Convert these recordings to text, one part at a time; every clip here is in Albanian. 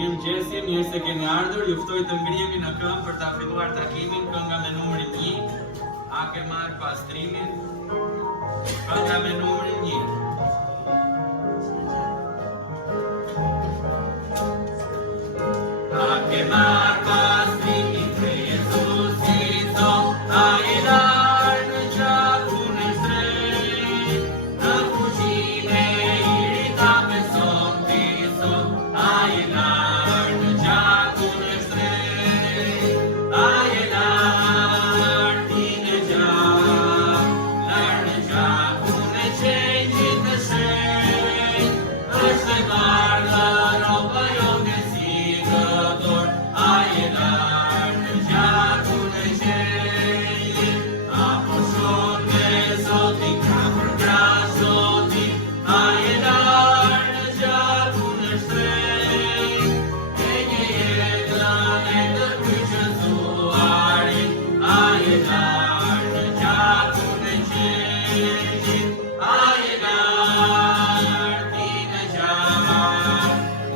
Mirëmëngjesi, mirë se keni ardhur. Ju ftoj të ngrihemi në këmbë për ta filluar takimin. Kënga me numrin 1. A ke marrë pastrimin? Kënga me numrin 1. A ke marrë pastrimin te Jezusi, a i larë në gjakun e shtrejt, në fuqinë e irita me son ti sot, a i larë në gjakun e shtrejt, a i larë ti në gjak, larë në gjakun e qenjit të shenjt, është e marrë roba jo në si gëdor, a i larë në gjakun e qenjit, apo shon me Zotin ka për krah Zotin, a i larë në gjakun e shtrejt, e një jetën e të kryqëzuarit, a i larë në gjakun e qenjit, a i larë ti në gjak,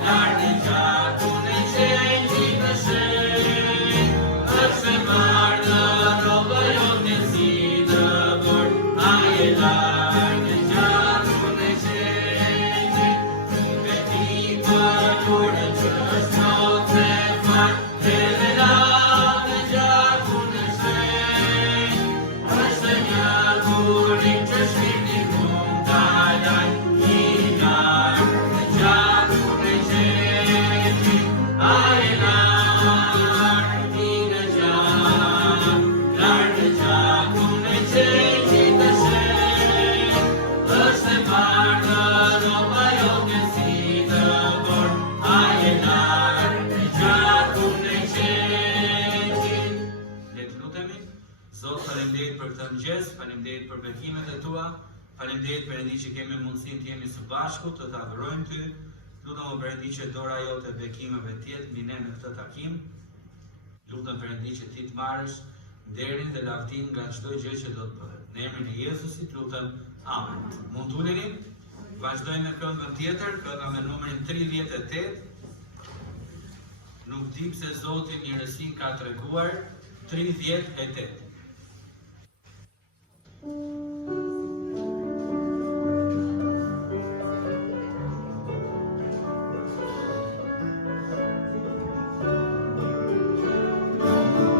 larë në gjakun e qenjit të shenjt, është e marrë në roba jo në si dëbor, a i larë në gjakun e qenjit, me ti përkurën që është not me farë, edhe larë në gjakun e shtrejt, është e mjaturin që shkirtin mund t'alaj, i larë në gjakun e qenjit, a i larë ti në gjak, larë në gjakun e qenjit të shenjt, është e marrë në roba jo në si dëbor, a i larë në gjakun e qenjit. Le të lutemi. Zot, faleminderit për këtë mëngjes, faleminderit për bekimet e tua, faleminderit Perëndi që kemi mundësinë të jemi së bashku, të ta adhurojmë ty. Lutem o Perëndi që dora jote e bekimeve të jetë mbi ne në këtë takim. Lutem Perëndi që ti të marrësh nderin dhe lavdin nga çdo gjë që do të bëhet. Në emrin e Jezusit lutem. Amen. Mund të uleni? Vazhdojmë me këngën tjetër, kënga me numrin 38. Nuk di pse Zoti mirësinë ka treguar, 38.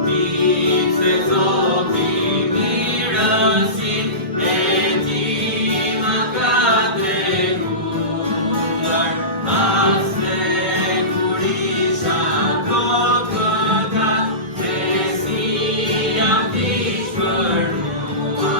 Dipse Zoti mirësinë e ti më ka treguar, as me kur isha kot këkat, e si jam kish për mua,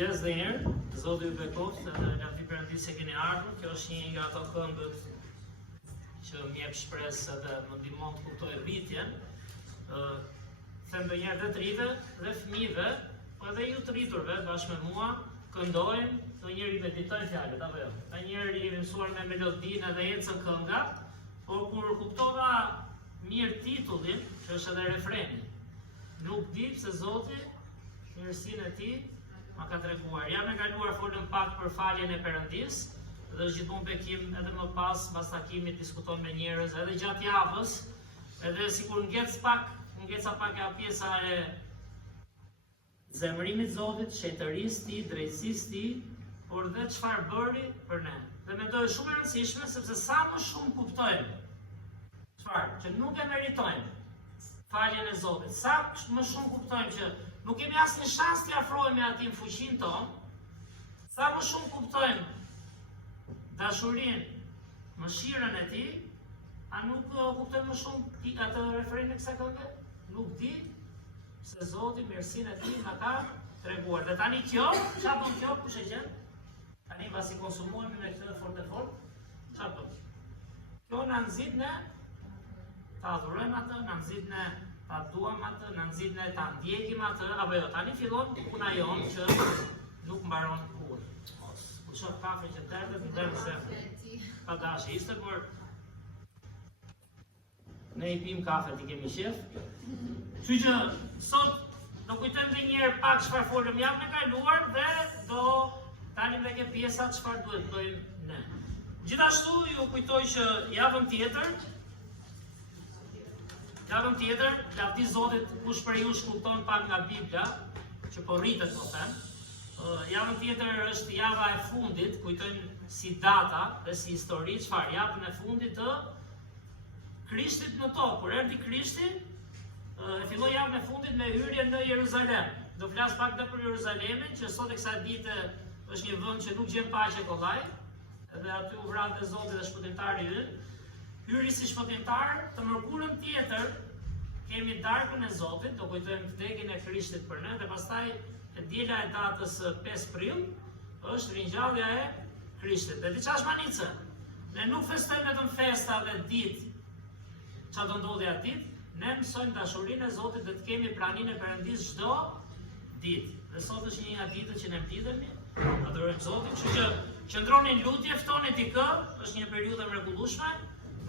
Mirëmëngjes dhe njerë, Zoti ju bekoft, edhe lavdi Perëndis se keni ardhur. Kjo është një nga ato këngët që më jep shpresë edhe më ndihmon të kuptoj rritjen. Them ndonjëherë dhe të rritë dhe fëmijëve, po edhe ju të rriturve bashkë me mua, këndojnë, ndonjëherë meditojnë fjalët, apo jo. Ndonjëherë jemi mësuar me melodinë edhe ecën kënga, por kur kuptova mirë titullin, që është edhe refreni, nuk di pse Zoti mirësinë e tij ma ka treguar. Jam e kaluar folën pak për faljen e Perëndis, dhe është gjithmonë bekim edhe më pas takimit diskuton me njerëz edhe gjatë javës, edhe sikur ngeca pak ja pjesa e zemërimit Zotit, shetërisë tij, drejtësisë tij, por dhe çfarë bëri për ne. Dhe mendoj shumë e rëndësishme sepse sa më shumë kuptojmë që nuk e meritojmë faljen e Zotit, sa më shumë kuptojmë që nuk kemi asnjë shans të afrohemi atij në fuqinë tonë, sa më shumë kuptojmë dashurinë, mëshirën e tij, a nuk kuptojmë më shumë atë refrenin e kësaj kënge? Nuk di se Zoti mirësinë e tij na ka treguar. Dhe tani kjo, çfarë bën kjo? Kush e gjen? Tani pasi konsumuemi me këtë fort e fort, çfarë bën? Kjo na nxit ne ta adhurojmë atë, na nxit ne ta duam atë, na nxit ne ta ndjekim atë, apo jo, tani fillon puna jonë që nuk mbaron kurrë. Kur shoh kafe që derdhet, më derdh zemra. Pa dashje, ishte por ne i pim kafe, ti kemi qef. Kështu që sot do kujtojmë edhe një herë pak çfarë folëm javën e kaluar dhe do dalim tek pjesa çfarë duhet bëjmë ne. Gjithashtu ju kujtoj që javën tjetër, lavdi Zotit, kush për ju shkulton pak nga Bibla, që po rritet po them. Javën tjetër është java e fundit, kujtojmë si data dhe si histori, çfarë? Javën e fundit të Krishtit në tokë. Kur erdhi Krishti, filloi javën e fundit me hyrjen në Jeruzalem. Do flas pak edhe për Jeruzalemin, që sot e kësaj dite është një vend që nuk gjen paqe kollaj, edhe aty u vrante Zoti dhe shpëtimtari ynë. Hyri si shpëtimtar, të mërkurën tjetër kemi darkën e Zotit, do kujtojmë vdekjen e Krishtit për ne, dhe pastaj e diela e datës 5 prill është ringjallja e Krishtit. Dhe diçka shmanice, ne nuk festojmë vetëm festa dhe ditë, çfarë do ndodhi atë ditë, ne mësojmë dashurinë e Zotit dhe të kemi praninë e Perëndis çdo ditë. Dhe sot është një nga ditët që ne mblidhemi, adhurojmë Zotin, kështu që qëndroni në lutje, ftoni dikë, është një periudhë e mrekullueshme.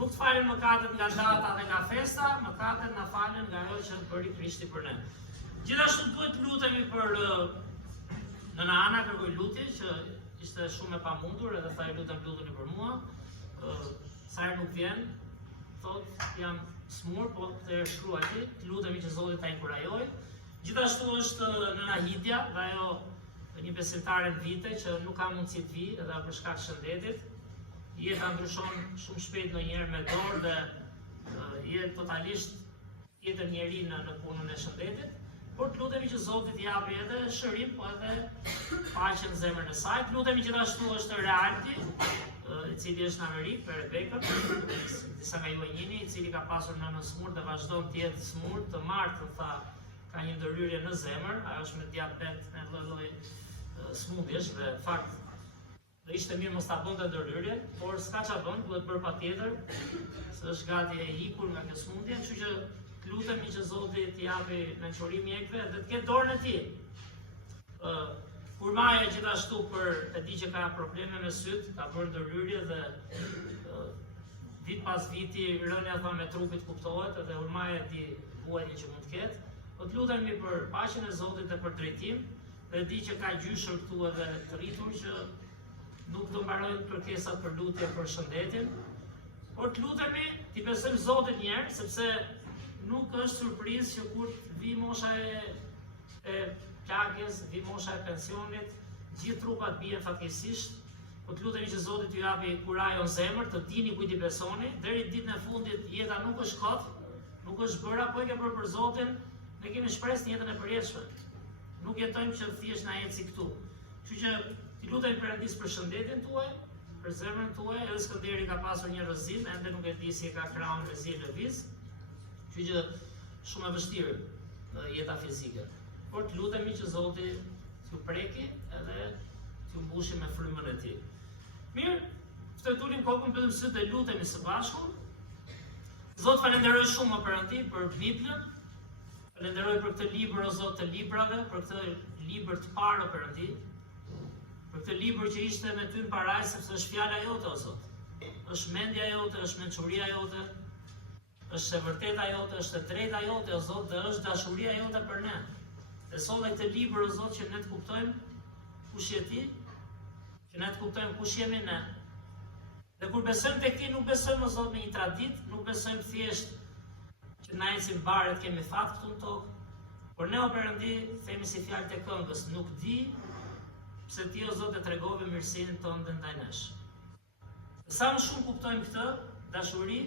Nuk të falen mëkatet nga data dhe nga festa, mëkatet na falen nga ajo që bëri Krishti për ne. Gjithashtu duhet lutemi për nëna Ana, kërkoi lutje që ishte shumë e pamundur, edhe tha luteni për mua. Sa herë nuk vjen, thot jam smur, po të shkruaj ti, lutemi që Zoti ta inkurajojë. Gjithashtu është nëna Hidja, dhe ajo një besimtare në vite që nuk ka mundësi të vi, edhe për shkak të shëndetit. Jeta ndryshon shumë shpejt ndonjëherë me dorë dhe jetë totalisht tjetër njeri në punën e shëndetit, por të lutemi që Zoti t'i japi edhe shërim, po edhe paqe në zemrën e saj. Të lutemi gjithashtu është Realti, i cili është në Amerikë, për Rebekën, disa nga ju e njihni, i cili ka pasur nënën smurt dhe vazhdon të jetë smurt, të martën tha ka një ndërhyrje në zemër, ajo është me diabet, me lloj smundjesh dhe fakt dhe ishte mirë mos ta bënte ndërhyrje, por s'ka ç'a bën, duhet bërë patjetër, se është gati e ikur nga kjo smundje, kështu që të lutemi që Zoti t'i japi mençuri mjekëve dhe të ketë dorën e tij. Kurmaja gjithashtu e di që ka probleme me syt, ka bërë ndërhyrje dhe vit pas viti rënja tha me trupit kuptohet, edhe Urmaja di vuajtjen që mund të ketë. Po të lutemi për paqen e Zotit dhe për drejtim, dhe di që ka gjyshër këtu edhe të rritur që nuk do mbarojnë kërkesat për lutje për shëndetin, por të lutemi, t'i besojmë Zotit njerë, sepse nuk është surprizë që kur vi mosha e plagës, vi mosha e pensionit, gjithë trupat bien fatkeqësisht, po të lutemi që Zoti t'ju japi kurajo në zemër, të dini kujt i besoni, deri ditën e fundit jeta nuk është kot, nuk është bëra, po e ke bërë për Zotin, ne kemi shpresë në jetën e përjetshme. Nuk jetojmë që thjesht na eci këtu. Kështu që ti lutemi Perëndis për shëndetin tuaj, për zemrën tuaj, edhe Skënderi ka pasur një rrëzim, ende nuk e di si e ka krahun me si lëviz. Kështu që shumë e vështirë jeta fizike. Por të lutemi që Zoti t'ju preki edhe t'ju mbushi me frymën e tij. Mirë, ftoj tulim kokën, mbyllim sytë dhe lutemi së bashku. Zot, falenderoj shumë o Perëndi për Biblën. Falenderoj për këtë libër o Zot të librave, për këtë libër të parë o Perëndi. Për këtë libër që ishte me ty në paraj, sepse është fjala jote o Zot. Është mendja jote, është mençuria jote, është e vërteta jote, është e drejta jote o Zot, dhe është dashuria jote për ne. Dhe sot dhe këtë libër o Zot që ne të kuptojmë kush je ti, që ne të kuptojmë kush jemi ne. Dhe kur besojmë tek ti, nuk besojmë o Zot me një tradit, nuk besojmë thjesht që na ecim bare të kemi fat këtu në tokë, por ne o Perëndi themi si fjalë të këngës, nuk di pse ti o Zot e tregove mirësinë tonë dhe ndaj nesh. Sa më shumë kuptojmë këtë dashuri,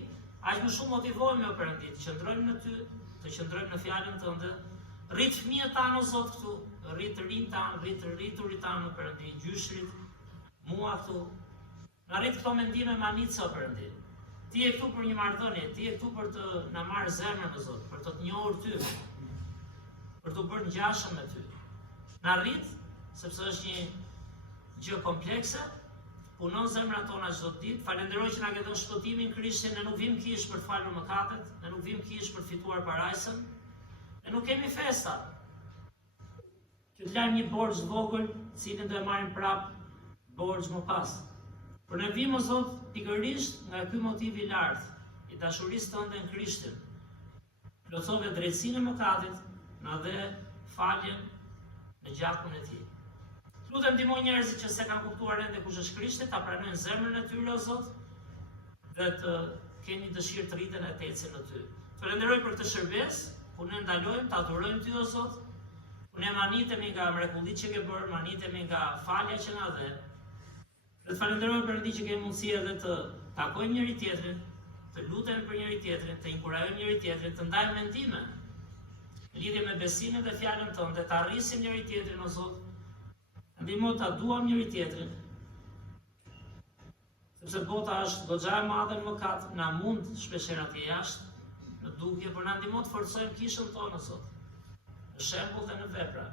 aq më shumë motivohemi o Perëndi të qëndrojmë në ty, të qëndrojmë në fjalën tënde. Rrit fëmijët tanë o Zot këtu, rrit rinjt tanë, rrit rriturit tanë o Perëndi, gjyshrit, mua këtu. Na rrit këto mendime manice o Perëndi. Ti je këtu për një marrëdhënie, ti je këtu për të na marrë zemrën o Zot, për të të njohur ty, për të bërë ngjashëm me ty. Na rrit, sepse është një gjë komplekse, punon zemrat tona çdo ditë. Falenderoj që na ke dhënë shpëtimin Krishtin, ne nuk vim kish për të falur mëkatet, ne nuk vim kish për të fituar parajsën, ne nuk kemi festa. Që të lajmë një borxh vogël, cilin do e marrim prap borxh më pas. Por ne vim o Zot pikërisht nga ky motiv i lartë i dashurisë tënde në Krishtin. Plotësove drejtsinë e mëkatit, na dhe faljen në gjakun e tij. Lutem ndihmoj njerëzit që s'e kanë kuptuar ende kush është Krishti, ta pranojnë zemrën e tyre o Zot, dhe të kenë një dëshirë të rriten e të ecin në ty. Falenderoj për këtë shërbes, ku ne ndalojmë, ta adhurojmë ty o Zot, ku ne manitemi nga mrekullitë që ke bërë, manitemi nga falja që na dhe. Dhe të falenderojmë Perëndi që kemi mundësi edhe të takojmë njëri tjetrin, të lutemi për njëri tjetrin, të inkurajojmë njëri tjetrin, të ndajmë mendime në lidhje me besimin dhe fjalën tënde, të arrisim njëri tjetrin o Zot. Ndihmo ta duam njëri tjetrin. Sepse bota është goxha e madhe në mëkat, na mund shpeshherë atje jashtë në dukje, por na ndihmo të forcojmë kishën tonë o Zot. Në shembull dhe në vepra.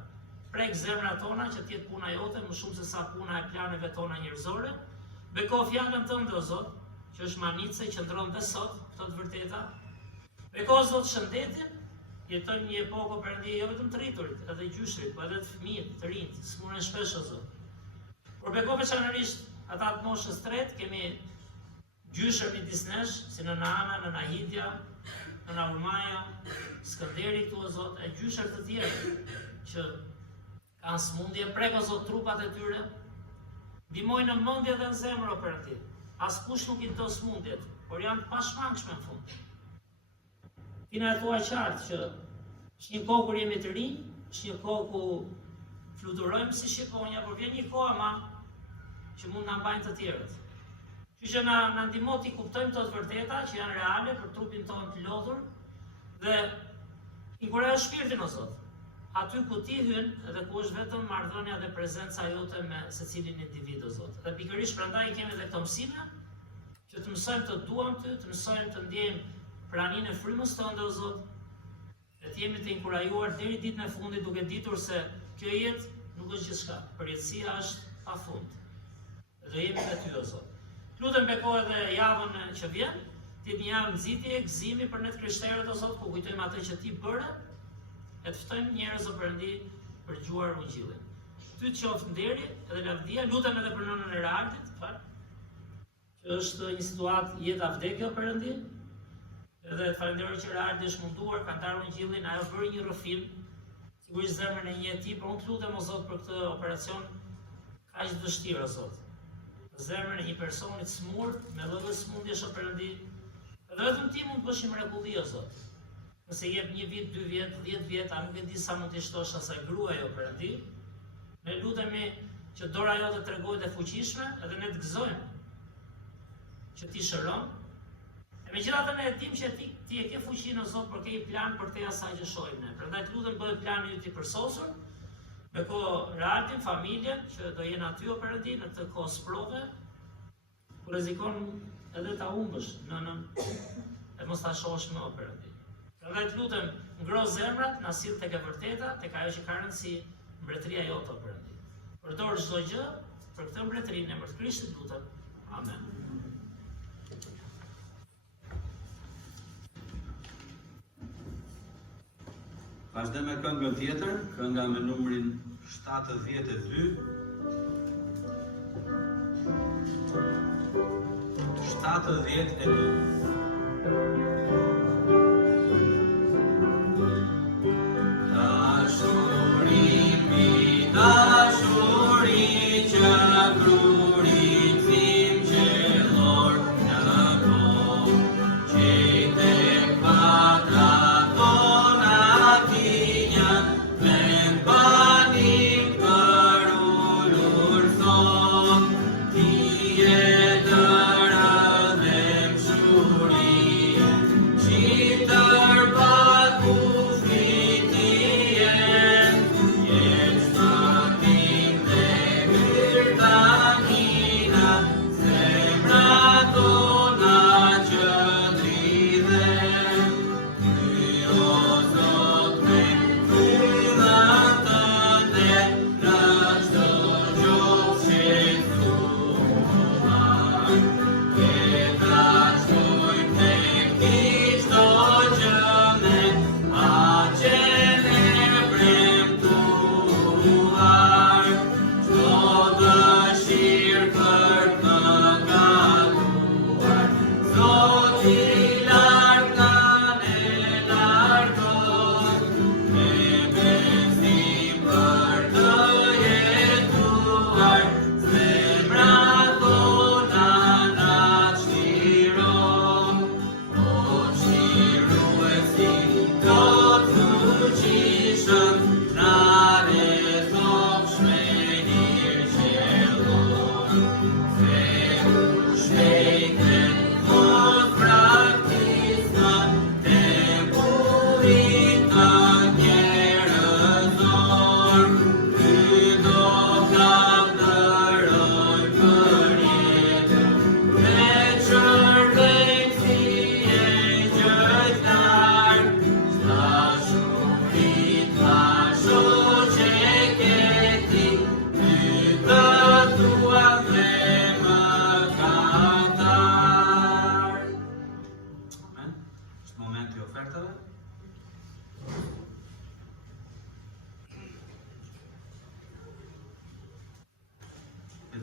Prek zemrat tona që t'jetë puna jote më shumë se sa puna e planeve tona njerëzore. Beko fjalën tënde o Zot, që është manice, që ndron dhe sot këto të vërteta. Beko o Zot shëndetin, jetojmë një epokë o Perëndi jo vetëm të rriturit, edhe gjyshrit, po edhe të fëmijët, të rinjt, smuren shpesh o Zot. Por beko veçanërisht ata të moshës tretë, kemi gjyshër midis nesh, si nëna Ana, nëna Hidja, nëna Urmaja, Skënderi këtu o Zot, e gjyshër të tjerë që kanë smundje, prek o Zot trupat e tyre, ndihmoj në mendje dhe në zemër o Perëndi. Askush nuk i do smundjet, por janë të pashmangshme në fund. Ti na thua qartë që është një kohë kur jemi të rinj, është një kohë ku fluturojmë si shqiponja, por vjen një kohë ama që mund na mbajnë të tjerët. Kështu që na ndihmo t'i kuptojmë të vërteta që janë reale për trupin tonë të lodhur dhe inkurajo shpirtin o Zot. Aty ku ti hyn dhe ku është vetëm marrëdhënia dhe prezenca jote me secilin individ o Zot. Dhe pikërisht prandaj kemi edhe këto mësime që të mësojmë të duam ty, të mësojmë të ndjejmë praninë e frymës tënde o Zot, dhe të jemi të inkurajuar deri ditën e fundit duke ditur se kjo jetë nuk është gjithçka, përjetësia është pafund. Dhe do jemi me ty o Zot. Lutem beko edhe javën që vjen, të jetë një javë nxitje, gëzimi për ne të krishterët o Zot, ku kujtojmë atë që ti bëre, e të ftojmë njerëz o Perëndi për dëgjuar Ungjillin. Ty të qoftë nderi edhe lavdia, lutem edhe për nënën e Realtit, që është një situatë jeta vdekje o Perëndi, edhe të falenderoj që Realti është munduar, ka ndarë Ungjillin, ajo bëri një rrëfim, sigurisht zemrën e një ti, por unë të lutem o Zot për këtë operacion kaq të vështirë o Zot. Zemrën e një personi të smurt, me lloj smundjesh o Perëndi, edhe vetëm ti mund të bësh një mrekulli o Zot. Nëse jep 1 vit, 2 vjet, 10 vjet, a nuk e di sa mund t'i shtosh asaj gruaja o Perëndi, ne lutemi që dora jote t'rregojë e fuqishme, edhe ne të gëzojmë që ti shëron. E megjithatë ne e dim që ti e ke fuqinë o Zot, por ke një plan për te asaj që shohim ne. Prandaj të lutem bëhet plani yt i përsosur, me Realtin, familjen që do jenë aty o Perëndi në këtë kohë sprove, ku rrezikon edhe ta humbësh nënën e mos ta shohësh më o Perëndi. Prandaj të lutem ngro zemrat, na sill tek e vërteta, tek ajo që ka rëndësi, mbretëria jote o Perëndi. Përdor çdo gjë për këtë mbretëri në emër të Krishtit lutem. Amen. Vazhdojmë me këngën tjetër, kënga me numrin 72. 72.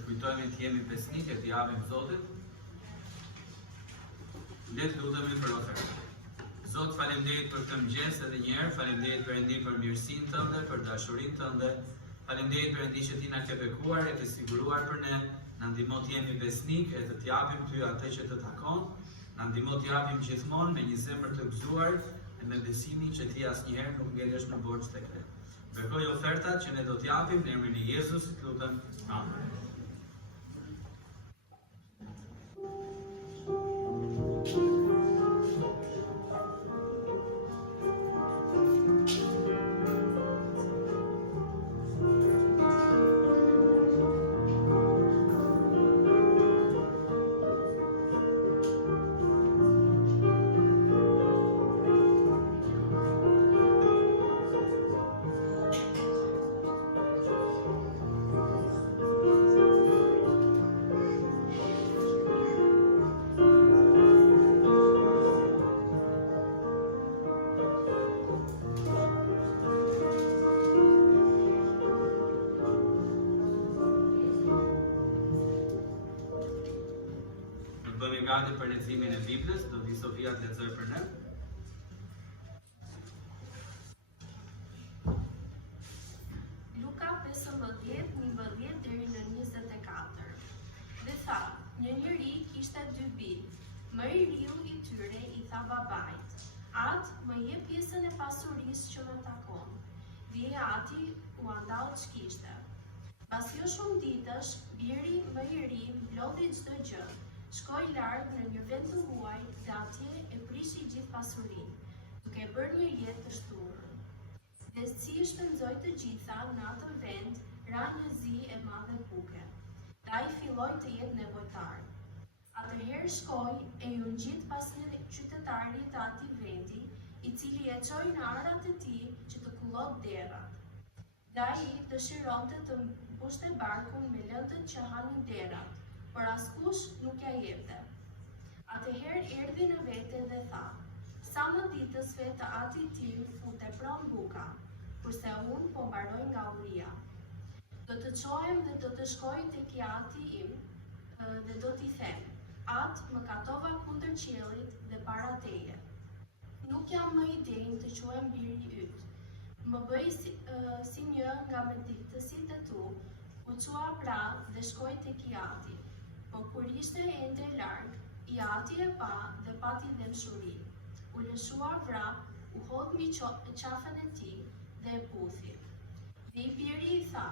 Kujtojmë të jemi besnik e të japim Zotit. Le të lutemi për ofertë. Zot, faleminderit për këtë mëngjes edhe një herë, faleminderit Perëndi për mirësinë tënde, për dashurinë tënde. Faleminderit Perëndi që ti na ke bekuar e ke siguruar për ne. Na ndihmo të jemi besnik e të japim ty atë që të takon. Na ndihmo të japim gjithmonë me një zemër të gëzuar e me besimin që ti asnjëherë nuk ngelesh në borxh tek ne. Bekoj ofertat që ne do të japim në emrin e Jezusit, lutem. Amen. Gati për leximin e Biblës, do vi Sofia të lexojë për ne. Luka 15:11 deri në 24. Dhe tha, një njeri kishte 2 bijë. Më i riu i tyre i tha babait, "Atë më jep pjesën e pasurisë që më takon." Vija ati u andau ç'kishte. Pas jo shumë ditësh, biri më i ri mblodhi çdo gjë. Shkoi larg në një vend të huaj dhe atje e prishi gjithë pasurinë, duke bërë një jetë të shturur. Dhe si i shpenzoi të gjitha në atë vend, ra një zi e madhe kuke. Dhe ai filloi të jetë nevojtar. Atëherë shkoi e ju ngjit pas një qytetari të atij vendi, i cili e çoi në arat e tij që të kullot derrat. Nga ai dëshironte të mbushte barkun me lëndët që hanin derat, por askush nuk ja jepte. Atëherë erdhi në vete dhe tha: sa më ditësve të atit tim fute pron buka, kurse unë po mbaroj nga uria. Do të çohem dhe do të shkoj tek ati im dhe do t'i them: atë më katova kundër qiellit dhe para teje. Nuk jam më i denjë të quhem biri yt. Më bëj si një nga mëditësit e tu, u çua pra dhe shkoi tek ati. Po kur ishte ende larg, ati e pa dhe pati dëmshuri. U lëshua vrap, u hodh mbi qafën e tij dhe e puthi. Dhe i biri i tha: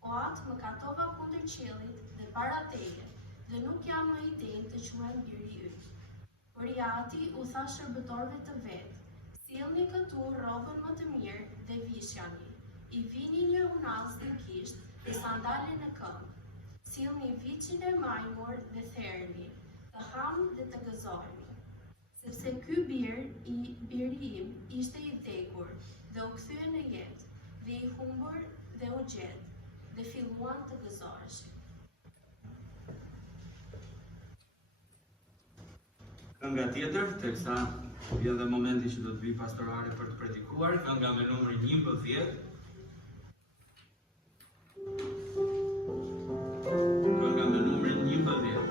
o atë më katova kundër qiellit dhe para teje, dhe nuk jam më i denjë të quhem biri yt. Por ati u tha shërbëtorëve të vet: sillni këtu rrobën më të mirë dhe vishjani. I vini një unas në kisht dhe sandale në këmbë. Sillni viçin e majmur dhe therrni, të ham dhe të gëzohemi. Sepse ky biri im ishte i vdekur dhe u kthye në jetë, dhe i humbur dhe u gjet, dhe filluan të gëzoheshin. Kënga tjetër, teksa vjen dhe momenti që do të vi pastorale për të predikuar, kënga me numrin 11. Kënga me numrin 11.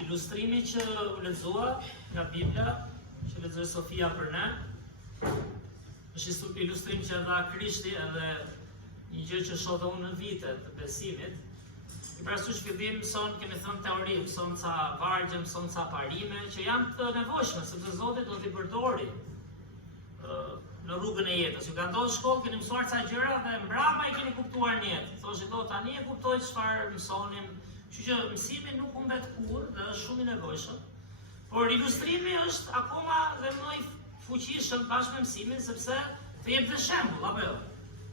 Ilustrimi që u lexua nga Bibla, që lexoi Sofia për ne, është ilustrim që dha Krishti edhe një gjë që shoh unë në vitet të besimit. I parasysh fillim mëson, kemi thënë teori, mëson ca vargje, mëson ca parime që janë të nevojshme, sepse Zoti do t'i përdori në rrugën e jetës. Ju ka ndodhur shkollë, keni mësuar ca gjëra dhe mbrapa i keni kuptuar në jetë. Thoshit do tani e kuptoj çfarë mësonim. Kështu që mësimi nuk humbet kurrë dhe është shumë i nevojshëm. Por ilustrimi është akoma dhe më i fuqishëm bashkë me mësimin sepse të jep dhe shembull, apo jo?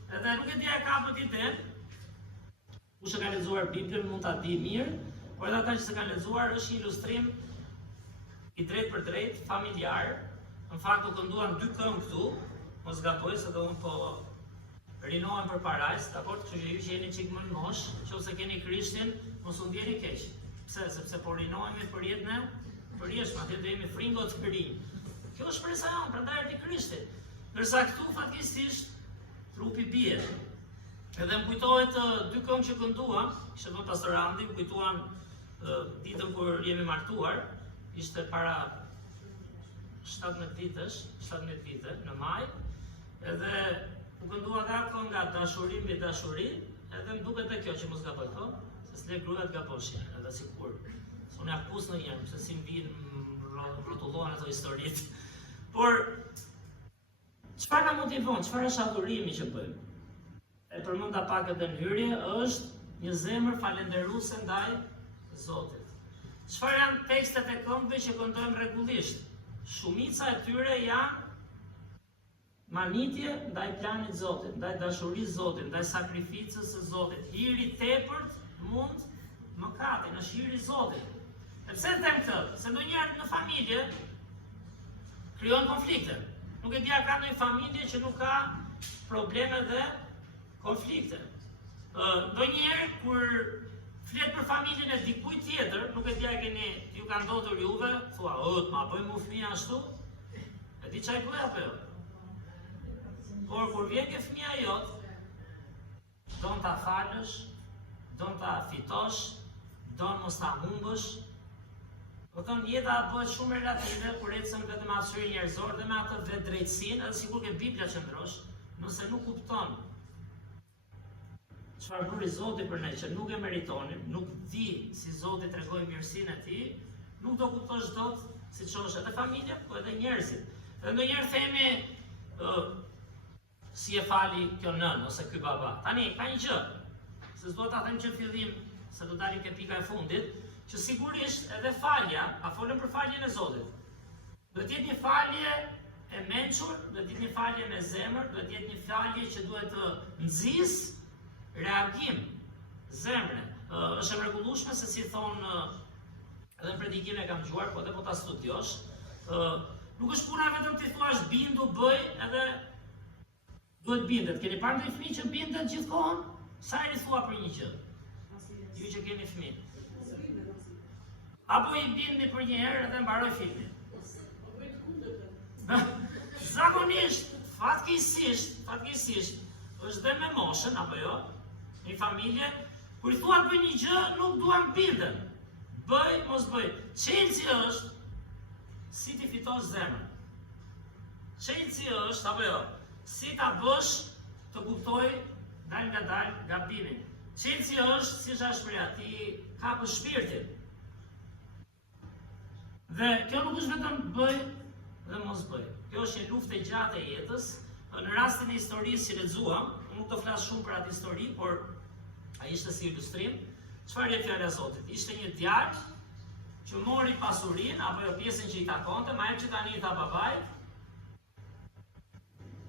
Edhe nuk e di a ka apo ti kush e ka lexuar Biblën mund ta di mirë, por edhe ata që s'e kanë lexuar është një ilustrim i drejt për drejt, familjar. Në fakt u kënduan 2 këngë këtu, mos gaboj se do unë po rinohem për parajs, dakor? Kështu që ju që jeni çik më në mosh, nëse keni Krishtin, mos u ndjeni keq. Pse? Sepse po rinohemi për jetën e përjetshme, atë do jemi fringot të rinj. Kjo është shpresa jonë, prandaj erdhi Krishti. Ndërsa këtu fatkeqësisht trupi bie. Edhe më kujtohet 2 këngë që kënduam, ishte do pastor Andi, më kujtuan ditën kur jemi martuar, ishte para 17 vite në maj, edhe u këndua nga dashuri mbi dashuri, edhe më duket edhe kjo që mos gaboj, po, se s'le gruat gaboshin, edhe sikur. Unë ja pus në njerë, se si mbi rrotullohen ato historitë. Por çfarë na motivon, çfarë është adhurimi që bëjmë? E përmenda pak edhe në hyrje, është një zemër falënderuese ndaj Zotit. Çfarë janë tekstet e këngëve që këndojmë rregullisht? Shumica e tyre janë manitje ndaj planit Zotit, ndaj dashurisë Zotit, ndaj sakrificës së Zotit. Hiri i tepërt mund mëkatin, është hiri i Zotit. E pse them këtë? Se ndonjëherë në familje krijon konflikte. Nuk e di a ka ndonjë familje që nuk ka probleme dhe konflikte. Ndonjëherë kur flet për familjen e dikujt tjetër, nuk e di a keni, ju ka ndodhur juve, thua, ma bëjmë u fëmija ashtu? E di çaj bëj apo jo? Por kur vjen ke fëmija jot, don ta falësh, don ta fitosh, don mos ta humbësh. Po thonë jeta bëhet shumë relative kur ecën vetëm arsye njerëzor dhe me atë vetë drejtësinë, edhe sikur ke Bibla qëndrosh, nëse nuk kupton çfarë bëri Zoti për ne që nuk e meritonim, nuk di si Zoti tregoi mirësinë e tij, nuk do kuptosh dot siç është edhe familja, po edhe njerëzit. Dhe ndonjëherë themi si e fali kjo nën ose ky baba. Tani ka një gjë, se s'do ta them që fillim, se do dalim ke pika e fundit, që sigurisht edhe falja, a folëm për faljen e Zotit. Do të jetë një falje e mençur, do të jetë një falje me zemër, do të jetë një falje që duhet të nxjisë reagim zemre. Është e mrekullueshme se si thon edhe në predikim e kam dëgjuar, po edhe po ta studiosh. Nuk është puna vetëm ti thuash bindu, bëj, edhe duhet bindet. Keni parë ndonjë fëmijë që bindet gjithkohon? Sa herë thua për një gjë? Ju që keni fëmijë. Apo i bindni për një herë edhe mbaroj filmin. Zakonisht, fatkeqësisht, është dhe me moshën, apo jo? Një familje, kur i thua bëj një gjë, nuk duan binden. Bëj, mos bëj. Çelësi është si ti fitosh zemrën. Çelësi është, apo jo? Si ta bësh të kuptoj dal nga dal gabimin. Çelësi është si shashpëria, ti kapësh shpirtin. Dhe kjo nuk është vetëm bëj dhe mos bëj. Kjo është një luftë e gjatë e jetës. Në rastin e historisë që lexuam, nuk do flas shumë për atë histori, por ai ishte si ilustrim. Çfarë është fjala e Zotit? Ishte një djalë që mori pasurinë apo jo pjesën që i takonte, ma që tani i tha babait.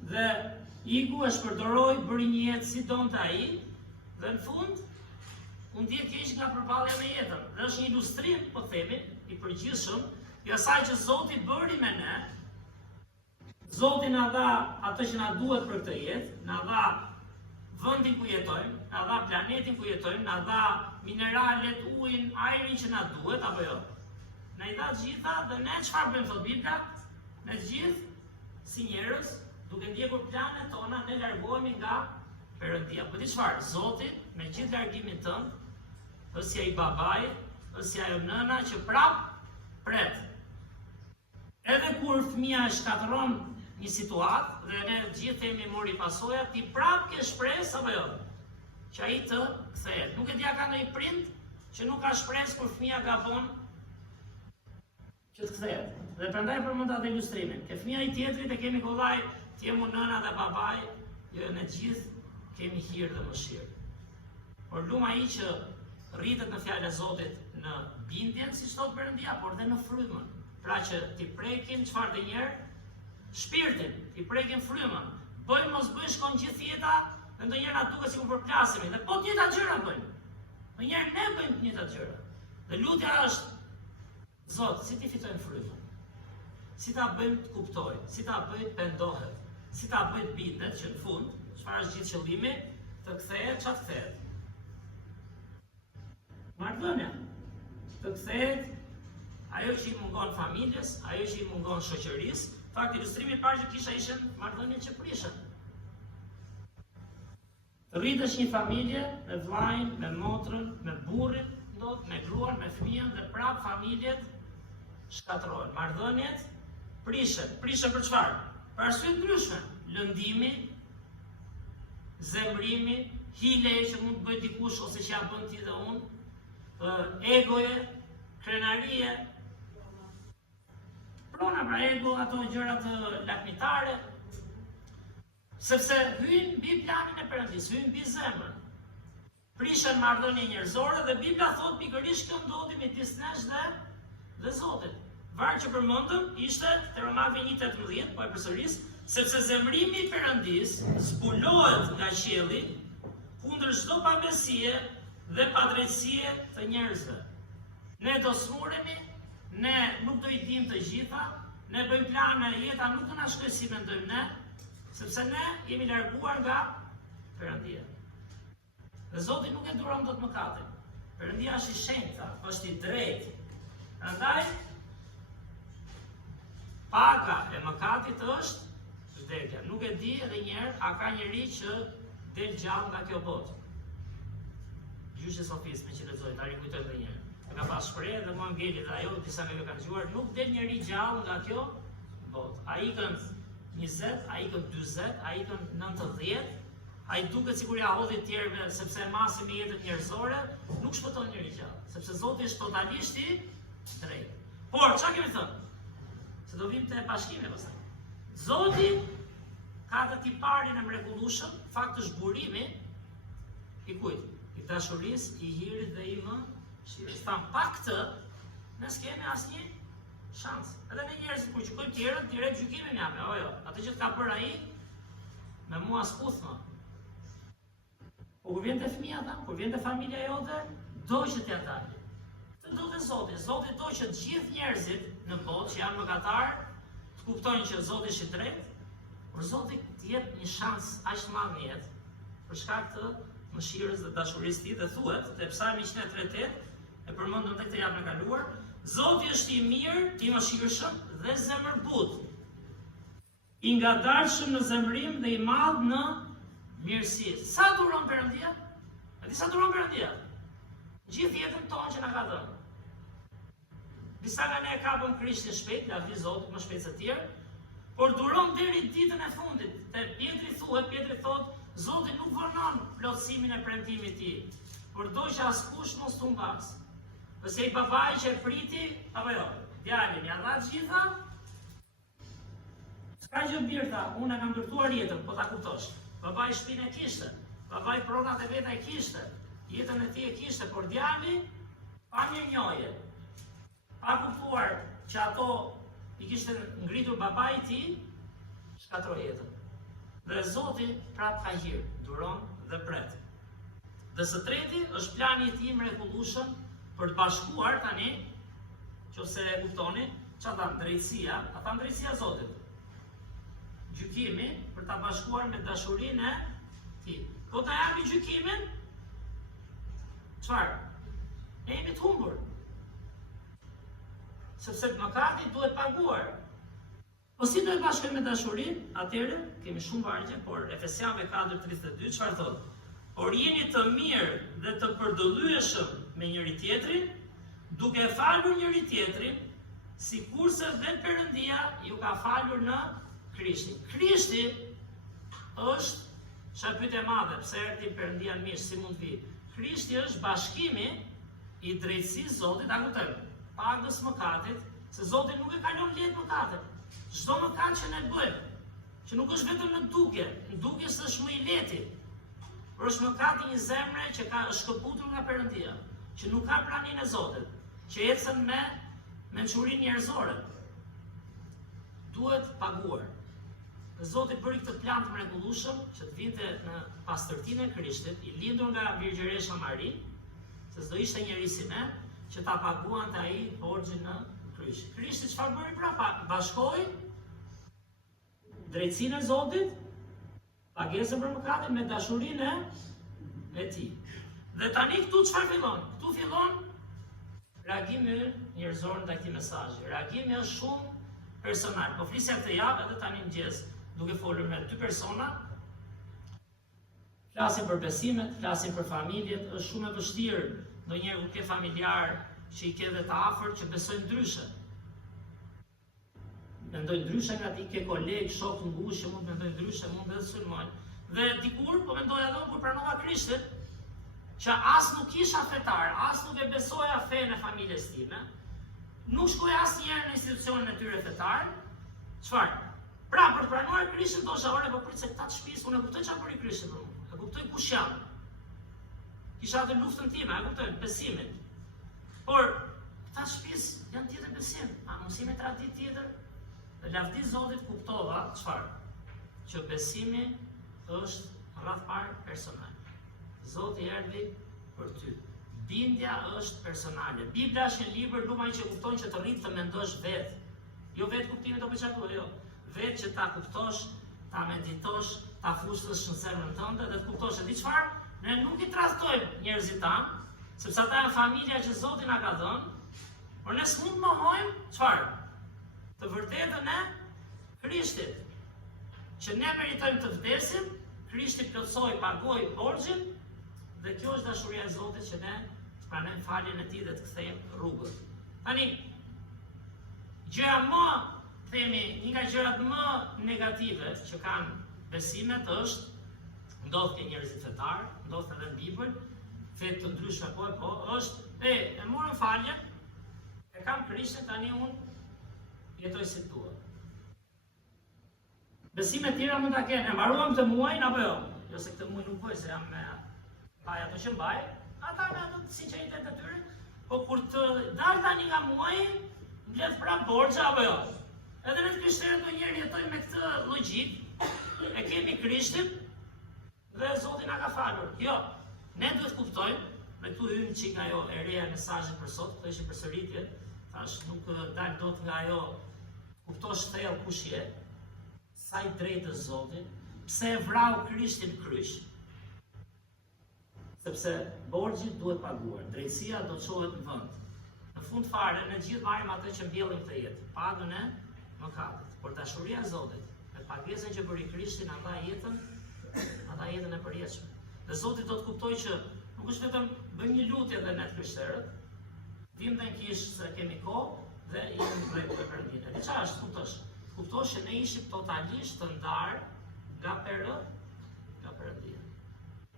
Dhe iku e shpërdoroi, bëri një jetë si donte ai, dhe në fund u ndje keq nga përballja me jetën. Dhe është një ilustrim, po themi, i përgjithshëm i asaj që Zoti bëri me ne. Zoti na dha atë që na duhet për këtë jetë, na dha vendin ku jetojmë, na dha planetin ku jetojmë, na dha mineralet, ujin, ajrin që na duhet, apo jo? Na i dha gjitha dhe ne çfarë bëjmë thot Bibla? Ne gjithë si njerëz, duke ndjekur planet tona, ne largohemi nga Perëndia. Po di çfarë? Zoti me gjithë largimin tënd, është si ai babai, është si ajo nëna që prap pret. Edhe kur fëmia e shkatërron një situatë dhe ne gjithë themi mori pasoja, ti prap ke shpresë apo jo? Që ai të kthehet. Nuk e dia ka ndonjë prind që nuk ka shpresë kur fëmia gabon. që të kthehet. Dhe prandaj përmend atë ilustrimin. Ke fëmia I tjetrit e kemi kollaj, ti jemi nëna dhe babai, jo ne gjithë kemi hir dhe mëshirë. Por luma ai që rritet në fjalën e Zotit në bindjen, siç thot Perëndia, por dhe në frymën. Pra që ti prekim çfarë të njerë, shpirtin, ti prekim frymën. Bëjmë mos bëjmë shkon gjithë jeta, dhe ndonjëherë na duket sikur përplasemi, dhe po të njëjta gjëra bëjmë. Ndonjëherë ne bëjmë të njëjta gjëra. Dhe lutja është, Zot, si ti fitojmë frymën? Si ta bëjmë të kuptojë, si ta bëjmë të pendohet, si ta bëjmë të bindet që në fund, çfarë është gjithë qëllimi, të kthehet, çfarë të kthehet? Marrëdhënia. Të kthehet ajo që I mungon familjes, ajo që I mungon shoqërisë. Fakt, ilustrimi I parë që kisha ishën marrëdhënien që prishën. Të rritesh një familje me vllajin, me motrën, me burrin, me gruan, me fëmijën dhe prap familjet shkatërrohen. Marrëdhëniet prishën. Prishën për çfarë? Për arsye të ndryshme. Lëndimi, zemrimi, hile që mund të bëjë dikush ose që ja bën ti dhe unë, egoje, krenarie, prona pra ego, ato gjëra të lakmitare, sepse hyjnë mbi planin e Perëndisë, hyjnë mbi zemrën. Prishën marrëdhënie njerëzore dhe Bibla thot pikërisht kjo ndodhi midis nesh dhe Zotit. Varg që përmendëm ishte te Romakëve 1:18, po e përsëris, sepse zemrimi I Perëndisë zbulohet nga qielli kundër çdo pabesie dhe padrejtësie të njerëzve. Ne do smuremi, ne nuk do I dim të gjitha, ne bëjmë plane, jeta nuk do na shkojë si mendojmë ne, sepse ne jemi larguar nga Perëndia. Dhe Zoti nuk e duron dot mëkatin. Perëndia është I shenjtë, është I drejtë. Prandaj paga e mëkatit është vdekja. Nuk e di edhe një herë a ka njeri që del gjallë nga kjo botë. Gjyshi Sofis me që lexoj, ta rikujtoj edhe një herë. Ka pas shprehje dhe mua ngeli dhe ajo disa me kanë dëgjuar, nuk del njeri gjallë nga kjo botë. Ai ikën 20, ai ikën 40, ai ikën 90, ai duket sikur ja hodhi të tjerëve sepse e masi me jetën njerëzore, nuk shpëton njeri gjallë, sepse Zoti është totalisht I drejtë. Por çfarë kemi thënë? Se do vim te bashkimi pastaj. Zoti ka të tiparin e mrekullueshëm, fakt është burimi I kujt? I dashurisë, I hirit dhe I mëshirës. Tham pa këtë, ne s'kemi asnjë shans. Edhe ne njerëzit kur gjykojmë tjerët, direkt gjykimin jam, jo, atë që ka bërë ai, me mua s'puth më. Po kur vjen te fëmia ta, kur vjen te familja jote, do që t'ja dalë. Të do të Zoti. Zoti do që të gjithë njerëzit në botë që janë mëkatarë, të kuptojnë që Zoti është I drejtë, por Zoti të jep një shans aq të madh në jetë, për shkak të mëshirës dhe dashurisë tij, dhe thuhet te Psalmi 138, e përmendëm tek të javën e kaluar, Zoti është I mirë, I mëshirshëm dhe zemërbut, I ngadalshëm në zemrim dhe I madh në mirësi. Sa duron Perëndia? A di sa duron Perëndia? Gjithë jetën tonë që na ka dhënë. Disa nga ne e kapëm Krishtin shpejt, lavdi Zotit më shpejt se të tjerë, por duron deri ditën e fundit. Te Pietri thot, Zoti nuk vonon plotësimin e premtimit të tij, por do që askush mos të humbas. Pëse I babai që e priti, apo jo, djalin ja dha të gjitha, s'ka gjë birta, unë e kam ndërtuar jetën, po ta kuptosh. Babai shtëpinë e kishte, babai pronat e veta e kishte, jetën e tij e kishte, por djali pa mirënjohje, pa kuptuar që ato I kishte ngritur babai I tij, shkatroi jetën. Dhe Zoti prap ka hir, duron dhe pret. Dhe së treti është plani I tij mrekullueshëm për të bashkuar tani, nëse e kuptoni, çfarë thamë, drejtësia, a thamë drejtësia e Zotit. Gjykimi për ta bashkuar me dashurinë e tij. Po ta japi gjykimin, çfarë? Ne jemi të humbur. Sepse mëkati duhet paguar. Po si do e bashkojmë me dashurinë? Atëherë kemi shumë vargje, por Efesianëve 4:32 çfarë thotë? Por jeni të mirë dhe të përdallueshëm me njëri tjetrin, duke falur njëri tjetrin, sikurse dhe Perëndia ju ka falur në Krishtin. Krishti është pyetje e madhe, pse erdhi Perëndia në mish, si mund të vi? Krishti është bashkimi I drejtësisë Zotit, ta kuptojmë, pagës mëkatit Se Zoti nuk e kalon lehtë mëkatet. Çdo mëkat që ne bëjmë, që nuk është vetëm në dukje s'është më i lehti, por është mëkati një zemre që është shkëputur nga Perëndia, që nuk ka praninë e Zotit, që ecën me mençurinë njerëzore. Duhet paguar. Dhe Zoti bëri këtë plan të mrekullueshëm që të vinte në pastërtinë e Krishtit, i lindur nga Virgjëresha Mari, se s'do ishte njeri si ne, që ta paguante ai borxhin në kryq. Krishti çfarë bëri pra? Bashkoi drejtsinë e Zotit, pagesën për mëkatin me dashurinë e tij. Dhe tani këtu çfarë fillon? Këtu fillon reagimi njerëzor ndaj këtij mesazhi. Reagimi është shumë personal. Po flisja këtë javë edhe tani mëngjes, duke folur me dy persona. Flasim për besimet, flasim për familjet, është shumë e vështirë ndonjëherë kur ke familjar që i ke dhe të afërt që besojnë ndryshe. Mendojnë ndryshe nga ti, ke kolegë, shok të ngushtë që mund të mendojnë ndryshe, mund të sulmojnë. Dhe dikur, po mendoj edhe unë kur pranova Krishtin, që as nuk isha fetar, as nuk e besoja fenë e familjes time, nuk shkoja asnjëherë në institucionin e tyre fetar. Çfarë? Pra, për të pranuar Krishtin, thosha, ore, po prit se këta të shtëpisë, unë e kuptoj çfarë bëri Krishti për mua, e kuptoj kush jam. Kisha atë luftën time, e kuptoj, besimin. Por këta të shtëpisë janë tjetër besim, a mos jemi traditë tjetër? Dhe lavdi Zotit kuptova çfarë? Që besimi është rreth parë personal. Zoti erdhi për ty. Bindja është personale. Bibla është një libër lumaj që kupton që të rritë të mendosh vetë. Jo vetë kuptimin të përqakuar, jo. Vetë që ta kuptosh, ta meditosh, ta fustësh në zemrën tënde dhe të kuptosh e di çfarë? Ne nuk i tradhtojmë njerëzit tanë, sepse ata janë familja që Zoti na ka dhënë, por ne s'mund të mohojmë çfarë? Të vërtetën e Krishtit. Që ne meritojmë të vdesim, Krishti plotësoi, pagoi borxhin, dhe kjo është dashuria e Zotit që ne të pranojmë faljen e tij dhe të kthejmë rrugën. Tani, gjëja më, themi, një nga gjërat më negative që kanë besimet është, ndodh ke njerëzit fetar, ndodh edhe në Bibël, fetë të ndryshme po, është, e morën faljen, e kam Krishtin, tani unë jetoj si tua. Besime tjera mund ta kenë, e mbaruam këtë muajin apo jo? Jo se këtë muaj nuk bëj, se jam me mbaj ato që mbaj, ata me ato të sinqeritet e tyre, po kur të dalë tani nga muaji, mbledh prapë borxha apo jo? Edhe ne të krishterët ndonjëherë jetojmë me këtë logjik, e kemi Krishtin dhe Zoti na ka falur. Jo, ne duhet kuptojmë, me këtu hyn çik ajo e reja e mesazhit për sot, këtë ishin përsëritje, tash nuk dal dot nga ajo kuptosh thellë kush je, sa i drejtë është Zoti, pse e vrau Krishtin kryq. Sepse borxhi duhet paguar, drejtësia do të çohet në vend. Në fund fare, ne gjithë marrim atë që mbjellim këtë jetë, pagën e mëkatit. Por dashuria e Zotit, me pagesën që bëri Krishti në ata jetën e përjetshme. Dhe Zoti do të kuptojë që nuk është vetëm bëjmë një lutje dhe ne të krishterët, vim dhe në kishë se kemi kohë dhe jemi në drejtë për Perëndinë. E di çfarë është kuptosh? Kuptosh që ne ishim totalisht të ndarë nga Perëndia.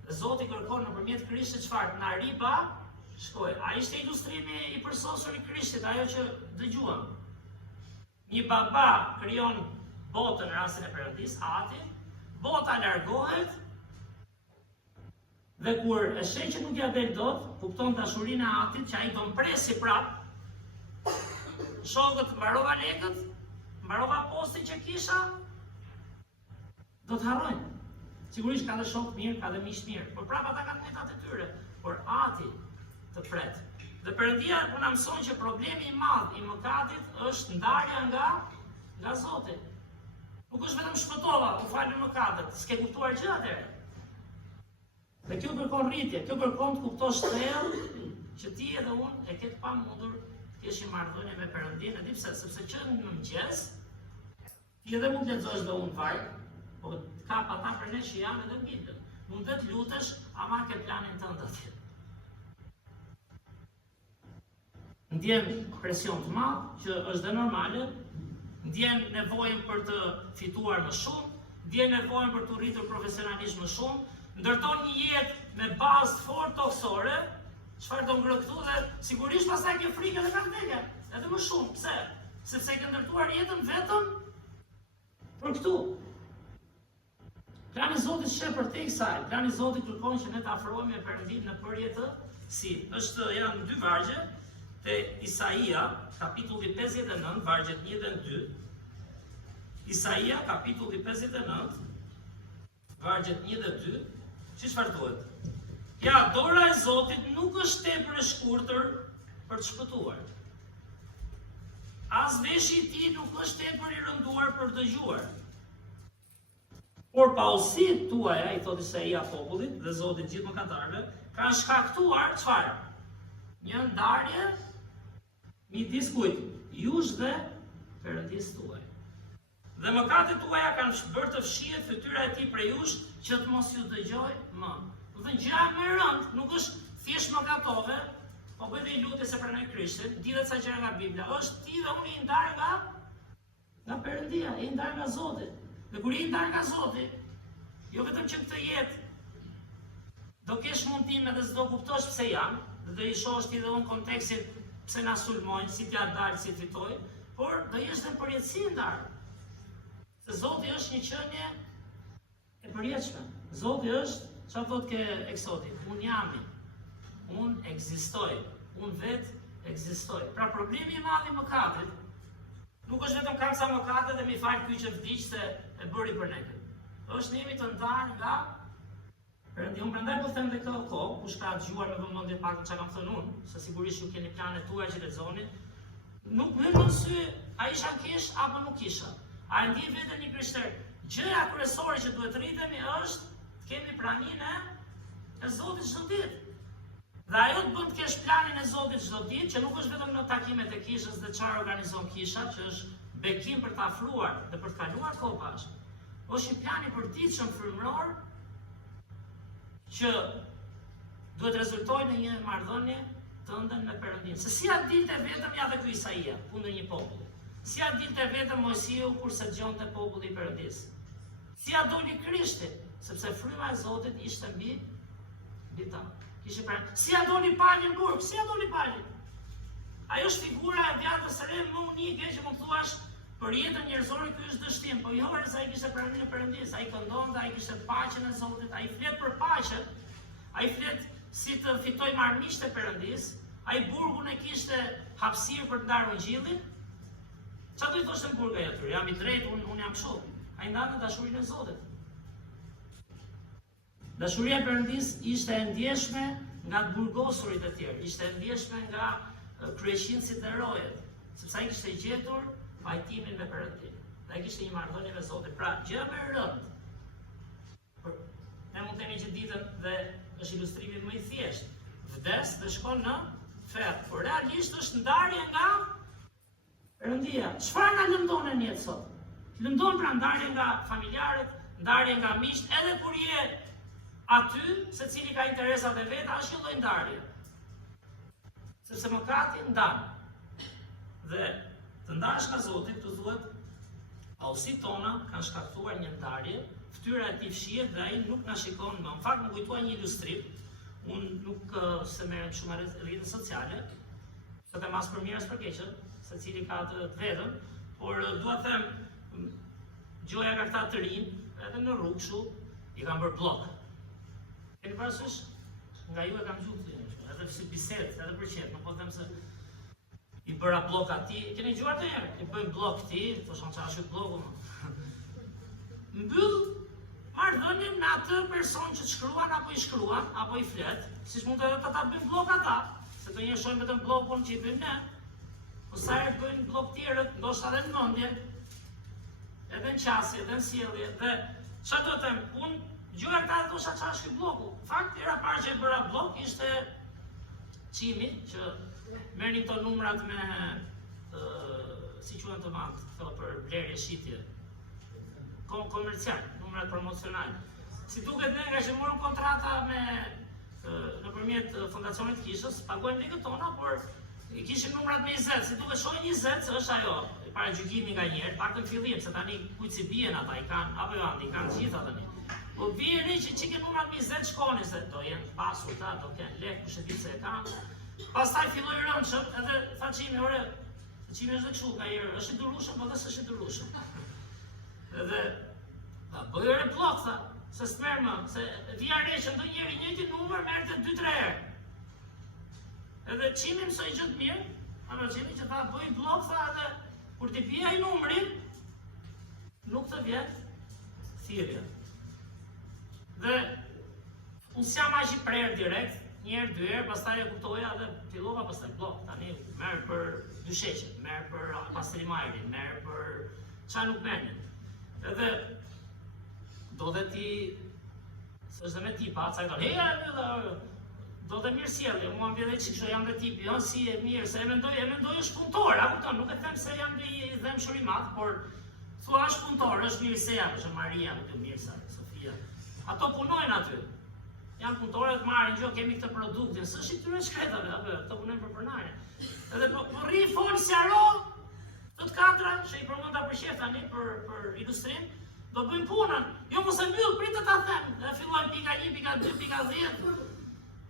Dhe Zoti kërkon nëpërmjet Krishtit çfarë? Na riba shkoj. Ai ishte ilustrimi i përsosur i Krishtit, ajo që dëgjuam. Një baba krijon botën në rastin e Perëndisë, Atin, bota largohet dhe kur e sheh që nuk ja del dot, kupton dashurinë e Atit që ai do mpresi prap. Shokët mbarova lekët, mbarova postin që kisha, do të harrojnë. Sigurisht ka dhe shokë mirë, ka dhe miq mirë, por prap ata kanë metat e tyre, por Ati të pret. Dhe Perëndia na mëson që problemi i madh i mëkatit është ndarja nga Zoti. Nuk është vetëm shpëtova, u falën mëkatet, s'ke kuptuar gjë atëherë. Dhe kjo kërkon rritje, kjo kërkon të kuptosh thellë që ti edhe unë e ketë pamundur të keshim marrëdhënie me Perëndinë, e di pse, sepse që në mëngjes ti edhe mund të lexosh dhe unë fare, po ka ata për ne që janë edhe në Bibël. Mund të lutesh, ama ke planin tënd atje. Ndjen presion të madh, që është dhe normale, ndjen nevojën për të fituar më shumë, ndjen nevojën për të rritur profesionalisht më shumë, ndërton një jetë me bazë fort toksore, çfarë do ngrëkthu dhe sigurisht pastaj ke frikë edhe nga vdekja, edhe më shumë. Pse? sepse ke ndërtuar jetën vetëm për këtu. Plani i Zotit sheh përtej kësaj. Plani i Zotit kërkon që ne të afrohemi me Perëndin në përjetësi. Janë 2 vargje te Isaia, kapitulli 59, vargjet 1 dhe 2. Isaia, kapitulli 59, vargjet 1 dhe 2. Çfarë thuhet? Ja, dora e Zotit nuk është tepër e shkurtër për të shpëtuar. As veshi i tij nuk është tepër i rënduar për të dëgjuar. Por pausitë tuaja, i thot Isaia popullit dhe Zotit gjithë mëkatarëve, kanë shkaktuar çfarë? Një ndarje midis kujt? Jush dhe Perëndisë tuaj. Dhe mëkatet tuaja kanë bërë të fshihet fytyra e tij prej jush që të mos ju dëgjoj më. Do të gjëja më e rëndë nuk është thjesht mëkatove, po bëj dhe lutje se pranoj Krishtin, dihet sa gjëra nga Bibla, është ti dhe unë i ndar nga Perëndia, i ndar nga Zoti. Dhe kur i ndar nga Zoti, jo vetëm që këtë jetë do kesh mundime dhe s'do kuptosh pse janë, dhe do i shohësh ti dhe unë kontekstin pse na sulmojnë, si t'ja dalë, si t'fitoj, por do jesh në përjetësi ndarë. Se Zoti është një qenie e përjetshme. Zoti është, çfarë thotë ke Eksodi? Unë jam, unë ekzistoj, unë vetë ekzistoj. Pra problemi i madh i mëkatit nuk është vetëm kam sa mëkate dhe mi fal ky që vdiq se e bëri për ne. Është ne jemi të ndarë nga Perëndia. Unë prandaj po them dhe këtë kohë, kush ka dëgjuar me vëmendje pak çka kam thënë unë, se sigurisht ju keni planet tuaja që lexoni. Nuk më në sy a isha kish apo nuk isha. A e ndjen veten një krishter? Gjëja kryesore që duhet rritemi është të kemi praninë e Zotit çdo ditë. Dhe ajo të bën të kesh planin e Zotit çdo ditë, që nuk është vetëm në takimet e kishës dhe çfarë organizon kisha, që është bekim për të afruar dhe për të kaluar kohë bashkë. Është një plan i përditshëm frymëror që duhet rezultojë në një marrëdhënie të ëndën me Perëndin. Se si ja dilte vetëm ja dhe ky Isaia kundër një populli. Si ja dilte vetëm Mojsiu kurse dëgjonte populli i Perëndisë. Si ja doli Krishti, sepse fryma e Zotit ishte mbi ta. Si ja doli pali në burg, si ja doli pali. Ajo është figura e djatës së re më unike që mund thuash për jetën njerëzore ky është dështim, po jo se ai kishte praninë e Perëndisë, ai këndonte, ai kishte paqen e Zotit, ai flet për paqen, ai flet si të fitoj marrëmiqtë e Perëndisë, ai burgun e kishte hapësirë për të ndarë Ungjillin. Çfarë do i thoshte burgaj aty? Jam i drejtë, unë jam kështu. Ai ndante dashurinë e Zotit. Dashuria e Perëndisë ishte e ndjeshme nga të burgosurit e tjerë, ishte e ndjeshme nga kryeqëndësit e rojet, sepse ai kishte gjetur pajtimin me Perëndin. Dhe ai kishte një marrëdhënie me Zotin. Pra, gjë më e rëndë. Ne mund të themi që ditën dhe është ilustrimi më i thjeshtë. Vdes dhe shkon në ferr, por realisht është ndarje nga Perëndia. Çfarë na lëndon në jetë sot? Lëndon pra ndarje nga familjarët, ndarje nga miqt, edhe kur je aty, secili ka interesat e veta, është një lloj ndarje. Sepse mëkati ndan. Dhe të ndash nga Zoti, të thuhet, pausitë tona kanë shkaktuar një ndarje, fytyra e tij fshihet dhe ai nuk na shikon më. Në fakt më kujtua një ilustrim. Unë nuk se merrem shumë me rrjetet sociale, se të mas për mirë as për keqë, secili ka të vetën, por dua të them, gjoja ka këta të rinj, edhe në rrugë kështu, i kanë bërë blok. Keni parasysh? Nga ju e kam gjuhë, edhe si bisedë, edhe për qetë, nuk po them se i bëra blok ati. Keni gjuar të herë? I bëjmë blok ti, thoshon çfarë është bloku më. Mbyll marrëdhënien me atë person që të shkruan apo i shkruan, apo i flet, siç mund edhe ta bëjmë blok ata, se të njëjë shohim vetëm blokun që i bëjmë ne. Po sa herë bëjmë blok tjerët, ndoshta edhe në mendje, edhe në qasje, edhe në sjellje, dhe çfarë do të them, unë gjëra këta thosha çfarë është ky bloku. Fakti era parë që e bëra blok ishte çimi që merrnin këto numrat me si quhen të madh, këto për blerje shitje. Komercial, numrat promocionale. Si duket ne nga që morëm kontrata me nëpërmjet fondacionit kishës, paguajmë lekët tona, por i kishim numrat me 20, si duket shohin 20, se është ajo, para gjykimi nga njerë, pak të fillim, se tani kujt si bien ata i kanë, apo jo andi, i kanë gjitha tani. Po vjen që çike numrat me 20 shkonin se do jenë pasur ta, do kenë lekë, kush e di se e kanë. Pastaj filloi rëndshëm, edhe tha çimi, ore, Se qimi është dhe kështu, nga herë, është i durushëm, po dhe s'është i durushëm. Edhe, bëjë plot, tha, se s'merë më, se vija re që ndonjë njëri njëjti numër merë të 2-3 herë. Edhe qimi mësoj gjithë mirë, apo qimi që tha bëjë blok, tha, edhe kur t'i pija i numërin, nuk të vjetë thirrja. Dhe unë s'jam aq i prerë direkt, një herë, 2 herë, pastaj e kuptoja dhe fillova pastaj blok. Tani merr për dysheqet, merr për pastrimajrin, merr për çfarë nuk merrnin. Edhe do dhe ti, s'është dhe me tipa, ca i thonë, do dhe mirë sjellje, mua më vjen që kështu jam dhe tipi, jo si e mirë, se e mendoj është punëtor, a kupton, nuk e them se jam dhe i dhemshur i madh, por thua është punëtor, është Mirëseja, është Maria, nuk e Mirsa, Sofia. Ato punojnë aty. Janë punëtore të marrin gjë, kemi këtë produktin, s'është i tyre shkretave, apo këto punojnë për pronare. Edhe po rri fol sqaro të katra, që i përmenda për shef tani për ilustrim, do bëjmë punën. Jo mos e mbyll, pritet ta them. Ne fillojmë pika 1, pika 2, pika 10.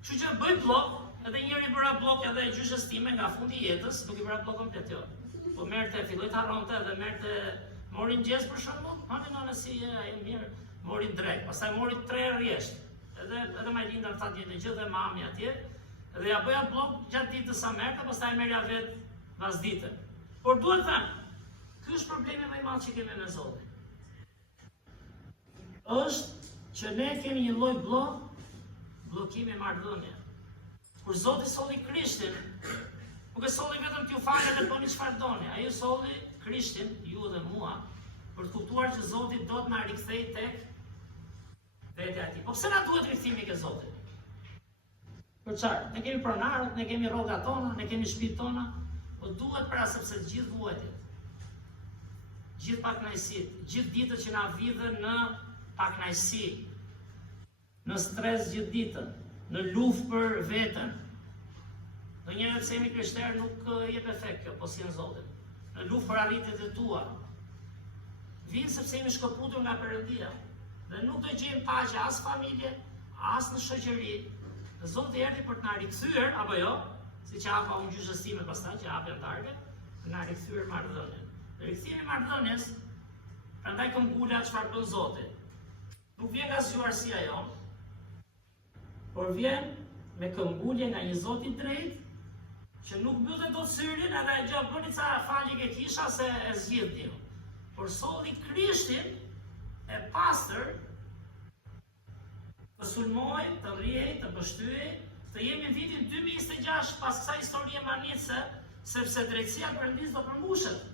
Kështu që bëj blok, edhe njëri bëra blok edhe gjyshes time nga fundi i jetës, nuk i bëra blok komplet jo. Po merrte, filloi të harronte dhe merrte, morin gjez për shembull, hani nëna si ai mirë, morin drejt, pastaj mori 3 rresht. Edhe majlinda tha ditën gjithë dhe mami atje, dhe ja bëja blok gjatë ditës sa merrte, pastaj merrja vet vazhditën. Por duhet të them, ky është problemi më i madh që kemi me Zotin. Është që ne kemi një lloj bllokimi marrëdhënie. Kur Zoti solli Krishtin, nuk e solli vetëm t'ju falë dhe bëni çfarë doni, ai solli Krishtin, ju dhe mua, për të kuptuar që Zoti do të na rikthejë tek vetja e tij. Po pse na duhet rikthimi ke Zoti? Për çfarë? Ne kemi pronarët, ne kemi rrogat tona, ne kemi shtëpitë tona, po duhet pra sepse gjithë vuajtjet, gjithë pakënaqësitë, gjithë ditët që na vidhen në pakënaqësi, në stres gjithë ditën, në luftë për veten. Do njëherë pse jemi krishterë nuk jep efekt kjo, po si në Zotin. Në luftë për arritjet e tua. Vinë sepse jemi shkëputur nga Perëndia. Dhe nuk do gjejmë paqe as familje, as në shoqëri. Zoti erdhi për të na rikthyer, apo jo? Siç hapa unë gjyshës time pastaj që hapën darkë, të na rikthyer marrëdhënien. Rikthimi i marrëdhënies, prandaj këmbula çfarë bën Zoti? Nuk vjen nga zgjuarësia jonë, por vjen me këmbulje nga një Zot i drejtë, që nuk mbyllet dot syrin edhe e gjë bëni ca falje ke kisha se e zgjidhni. Por solli Krishtin e pastër të sulmoj, të rriej, të bështyej, të jemi në vitin 2026 pas kësaj historie manitse, sepse drejtësia e Perëndisë do përmbushet.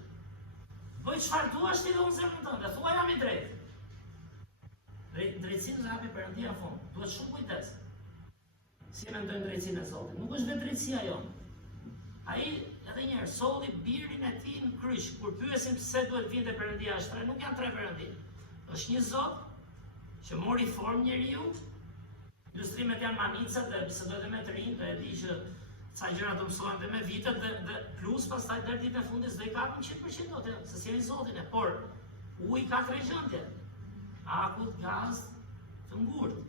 Bëj çfarë duash ti dhe unë zemrën tënde, thua jam i drejtë. Drejtësinë do japi Perëndia në fund. Duhet shumë kujdes. Si mendojmë drejtësinë e Zotit? Nuk është vetë drejtësia jonë. Ai edhe një herë solli birin e tij në kryq. Kur pyesim pse duhet vinte Perëndia ashtu, nuk janë 3 perëndi. Është një Zot që mori formë njeriu. Ilustrimet janë manica dhe bisedoj dhe me të rinj dhe e di që ca gjëra do mësohen dhe me vitet dhe plus pastaj deri ditën e fundit s'do i kapim 100% atë, se sjellin Zotin e, por uji ka 3 gjendje. Akut, gaz, të ngurtë.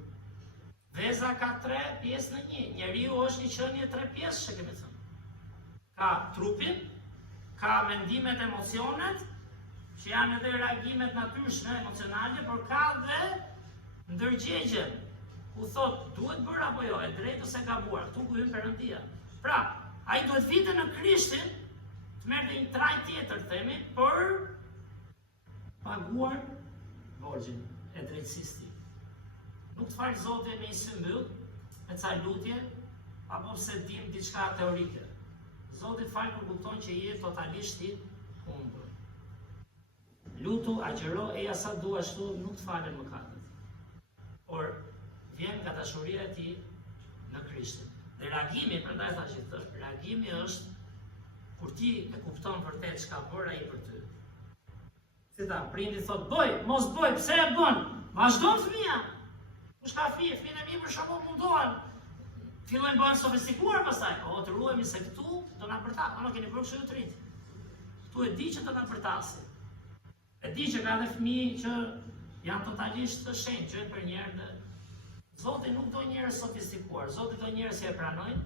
Veza ka 3 pjesë në 1. Njeriu është një qenie 3 pjesë, që kemi thënë. Ka trupin, ka mendimet, emocionet, që janë edhe reagimet natyrshme, emocionale, por ka dhe ndërgjegjen, ku thot duhet bërë apo jo, e drejtë ose gabuar, këtu ku hyn Perëndia. Pra, ai duhet vite në Krishtin, të merrte një trajt tjetër, themi, për paguar borxhin e drejtësisë tij. Nuk të falë Zoti me një sy mbyll, me ca lutje, apo pse dim diçka teorike. Zoti të falë kur kupton që je totalisht i humbur. Lutu, agjëro, eja sa du ashtu, nuk të falen mëkatet. Por vjen nga dashuria e tij në Krishtin. Dhe reagimi, prandaj thash që reagimi është kur ti e kupton vërtet çka bën ai për ty. Si ta prindi thot boj, mos boj, pse e bën? Vazhdon fëmia. Kush ka fëmijë e mi për shkakun mundohen. Fillojnë bëhen sofistikuar pastaj. O, të ruhemi se këtu do na përtas. Ano keni bërë kështu të rinj. Këtu e di që do na përtasin. E di që ka dhe fëmijë që janë totalisht të shenjtë, që për njerë Zoti nuk do njerëz sofistikuar, Zoti do njerëz që e pranojnë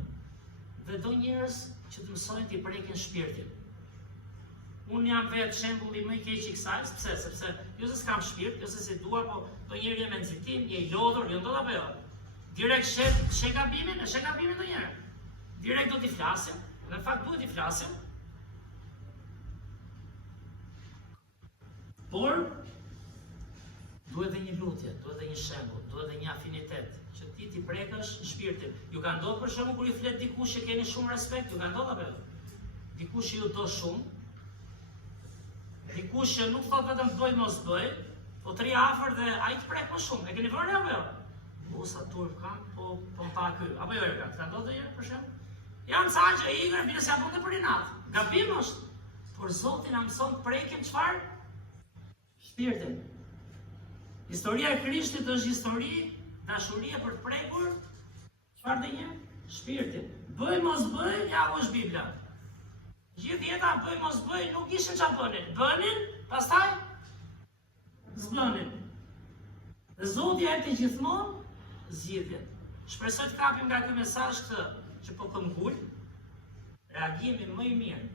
dhe do njerëz që të mësojnë t'i prekin shpirtin. unë jam vetë shembulli më i keq i kësaj, sepse jo se s'kam shpirt, jo se si dua, po ndonjëherë jam me nxitim, je i lodhur, jo ndodh apo jo. Direkt sheh gabimin ndonjëherë. Direkt do t'i flasim, dhe në fakt duhet t'i flasim. Por duhet dhe një lutje, duhet dhe një shembull, duhet dhe një afinitet, që ti t'i prekësh shpirtin. Ju ka ndodhur për shembull kur i flet dikush që keni shumë respekt, ju ka ndodhur apo jo? Dikush që ju do shumë, dikush që nuk thot vetëm bëj mos bëj, po të ri afër dhe ai të prek më shumë. E keni vënë apo jo? Mosa turp kam, po pa ky. Apo jo Erkan, ka ndodhur ndonjëherë për shembull? Jam sa që i ngër bile se apo të për inat. Gabim është, por Zoti na mëson të prekim çfarë? Shpirtin. Historia e Krishtit është histori dashurie për të prekur çfarë dhe një? Shpirtin. Bëj mos bëj, ja ku është Bibla. Gjithë jeta bëj mos bëj nuk ishin çfarë bënin. Bënin, pastaj zbënin. Dhe Zoti jepte gjithmonë zgjidhjen. Shpresoj të kapim nga ky mesazh këtë që po këmbgul, reagimi më i mirë,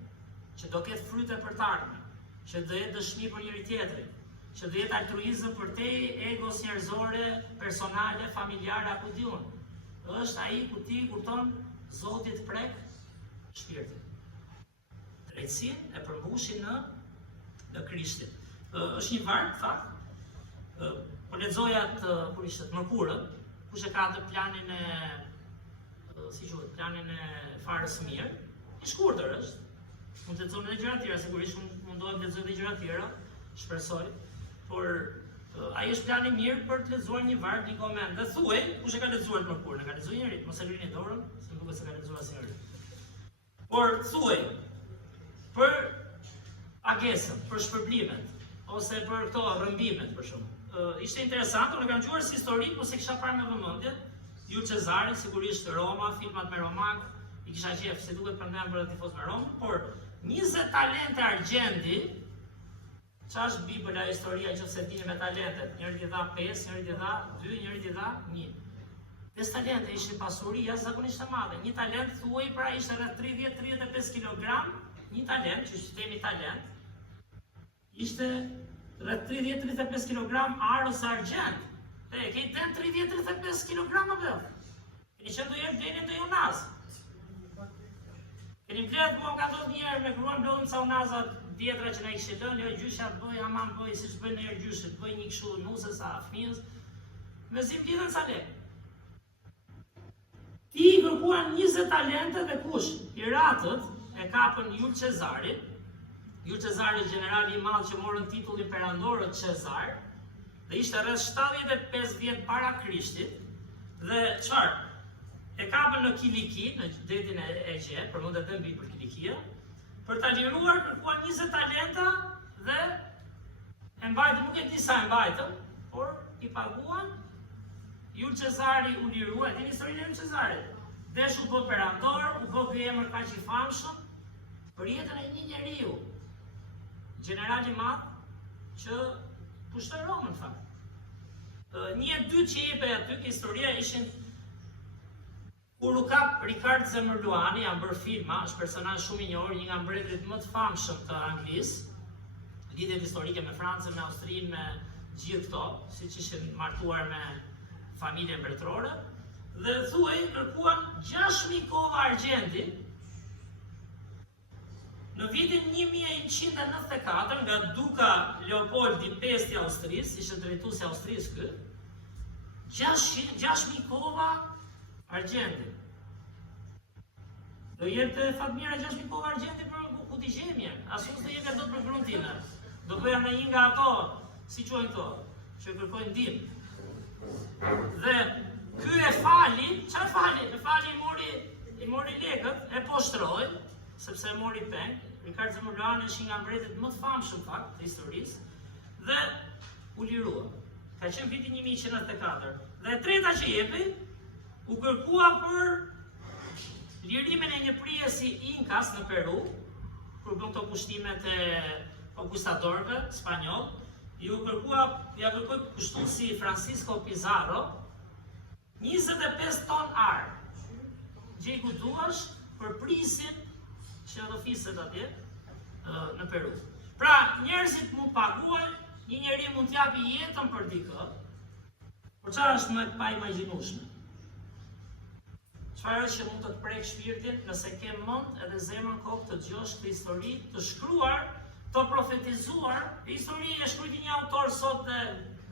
që do ketë fryte për të ardhmen, që do jetë dëshmi për njëri tjetrin, që do jetë altruizëm për te egos njerëzore, personale, familjare apo diun. Është ai ku ti kupton Zoti të prek shpirtin. Drejtësinë e përmbushin në Krishtin. Është një varg, fakt. Po lexoja kur ishte të mërkurën, kush e ka atë planin e planin e farës mirë, i shkurtër është. Mund të lexojmë edhe gjëra tjera, sigurisht mundohem të lexoj edhe gjëra tjera, shpresoj. Por ai është plani mirë për të lexuar një varg, një koment. Dhe thuaj, kush e ka lexuar të mërkurën? E ka lexuar njëri, mos e lërini dorën, se nuk duket se ka lexuar asnjëri. Por thuaj, për agesën, për shpërblimet, ose për këto rrëmbimet, për shumë. Ishte interesant, unë kam dëgjuar si histori, po se kisha parë me vëmendje. Jules Cezari, sigurisht Roma, filmat me Romak, i kisha qef, se duket përndem për të tifoz me Roma, por 20 talente argjendi, qa është Bibëla e historia që se dini me talentet, njëri t'i dha 5, njëri t'i dha 2, njëri t'i dha 1. 5 talente ishte pasuria zakonisht e madhe. Një talent thuaj pra ishte rreth 30-35 kg, një talent, që themi talent, ishte rreth 30-35 kg arës argjend. E ke den 30-35 kg apo? Keni qenë do jetë blenin do Jonas. Keni blet mua ka thënë një herë me gruan blodhëm sa unazat vjetra që na kishin lënë, jo gjysha të bëj, aman bëj, siç bëjnë herë gjyshit, bëj një kështu nuse sa fëmijës. Me si blidhen sa le. Ti i kërkuan 20 talente dhe kush? Piratët e kapën Jules Cezarin. Jules Cezari generali i madh që morën titullin perandorët Cezar. Dhe ishte rreth 75 vjet para Krishtit. Dhe çfarë? E kapën në Kiliki, në detin e Egje, për mund të them mbi për Kilikia, për ta liruar kërkuan 20 talenta dhe e mbajtën, nuk e di sa e mbajtën, por i paguan. Jules Cezari u lirua, e dini historinë e Jules Cezarit. Desh u bë perandor, u bë ky emër kaq i famshëm për jetën e një njeriu, general i madh që pushtoi Romën në fakt. Një e dy që jepe aty, historia ishin kur u kap Ricard Zemërluani, janë bërë filma, është personazh shumë i njohur, një nga mbretërit më të famshëm të Anglisë, lidhjet historike me Francën, me Austrinë, me gjithë këto, siç ishin martuar me familje mbretërore, dhe thuaj kërkuan 6.000 kova argjendi. Në vitin 1194 nga Duka Leopold I i Austrisë, ishte drejtuesi i Austrisë ky, 6.000 kova argjendi. Do jepte fatmira 6.000 kova argjendi për ku t'i gjejmë, asun se jepte dot për gruntinë. Do bëja me një nga ato, si quajnë këto, që kërkojnë ndihmë. Dhe ky e fali, çfarë fali? E fali i mori lekët, e poshtroi, sepse e mori peng. Ricard Zemërluani është një nga mbretërit më të famshëm fakt të historisë dhe u lirua. Ka qenë viti 1194. Dhe e treta që jepi u kërkua për lirimin e një prijesi Inkas në Peru, kur bën këto pushtimet e konquistadorëve spanjoll. Ja kërkoi pushtuesi Francisco Pizarro 25 ton ar. Gjej ku duash për prisin që do fiset atje, në Peru. Pra, njerëzit mund paguajnë, një njeri mund t'japi jetën për dikë, por çfarë është më e paimagjinueshme? Çfarë është që mund të të prek shpirtin nëse ke mend edhe zemrën kokë të dëgjosh këtë histori të shkruar, të profetizuar, histori e shkruajti një autor sot dhe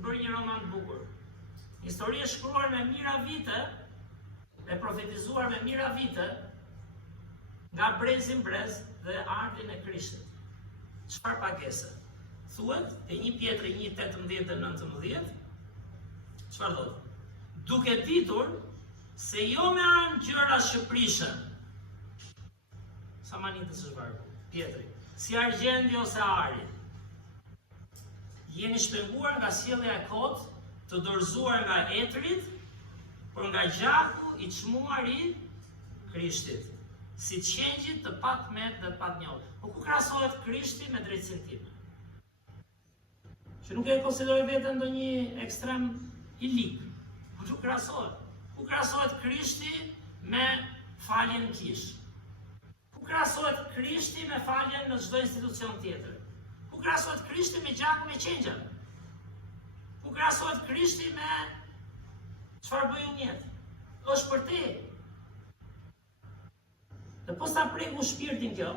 bëri një roman të bukur. Histori e shkruar me mijëra vite, e profetizuar me mijëra vite nga brezi në brez dhe ardhin e Krishtit. Çfarë pagese? Thuhet te 1 Pjetri 1:18 dhe 19, çfarë thotë? Duke ditur se jo me anë gjëra shpërishën, sa manitës është vargu, Pjetri, si argjendi ose ari, jeni shpenguar nga sjellja e kotë, të dorëzuar nga etrit, por nga gjaku i çmuar i Krishtit, si qengjit të patmet dhe të patnjohur. Po ku krahasohet Krishti me drejtsinë time? Që nuk e konsideroj veten ndonjë ekstrem i lig. Po nuk krahasohet. Ku krahasohet Krishti me faljen kish? Ku krahasohet Krishti me faljen në çdo institucion tjetër? Ku krahasohet Krishti me gjakun e qengjave? Ku krahasohet Krishti me çfarë bëj unë jetë? Është për te. Dhe po sa prek mu shpirtin kjo,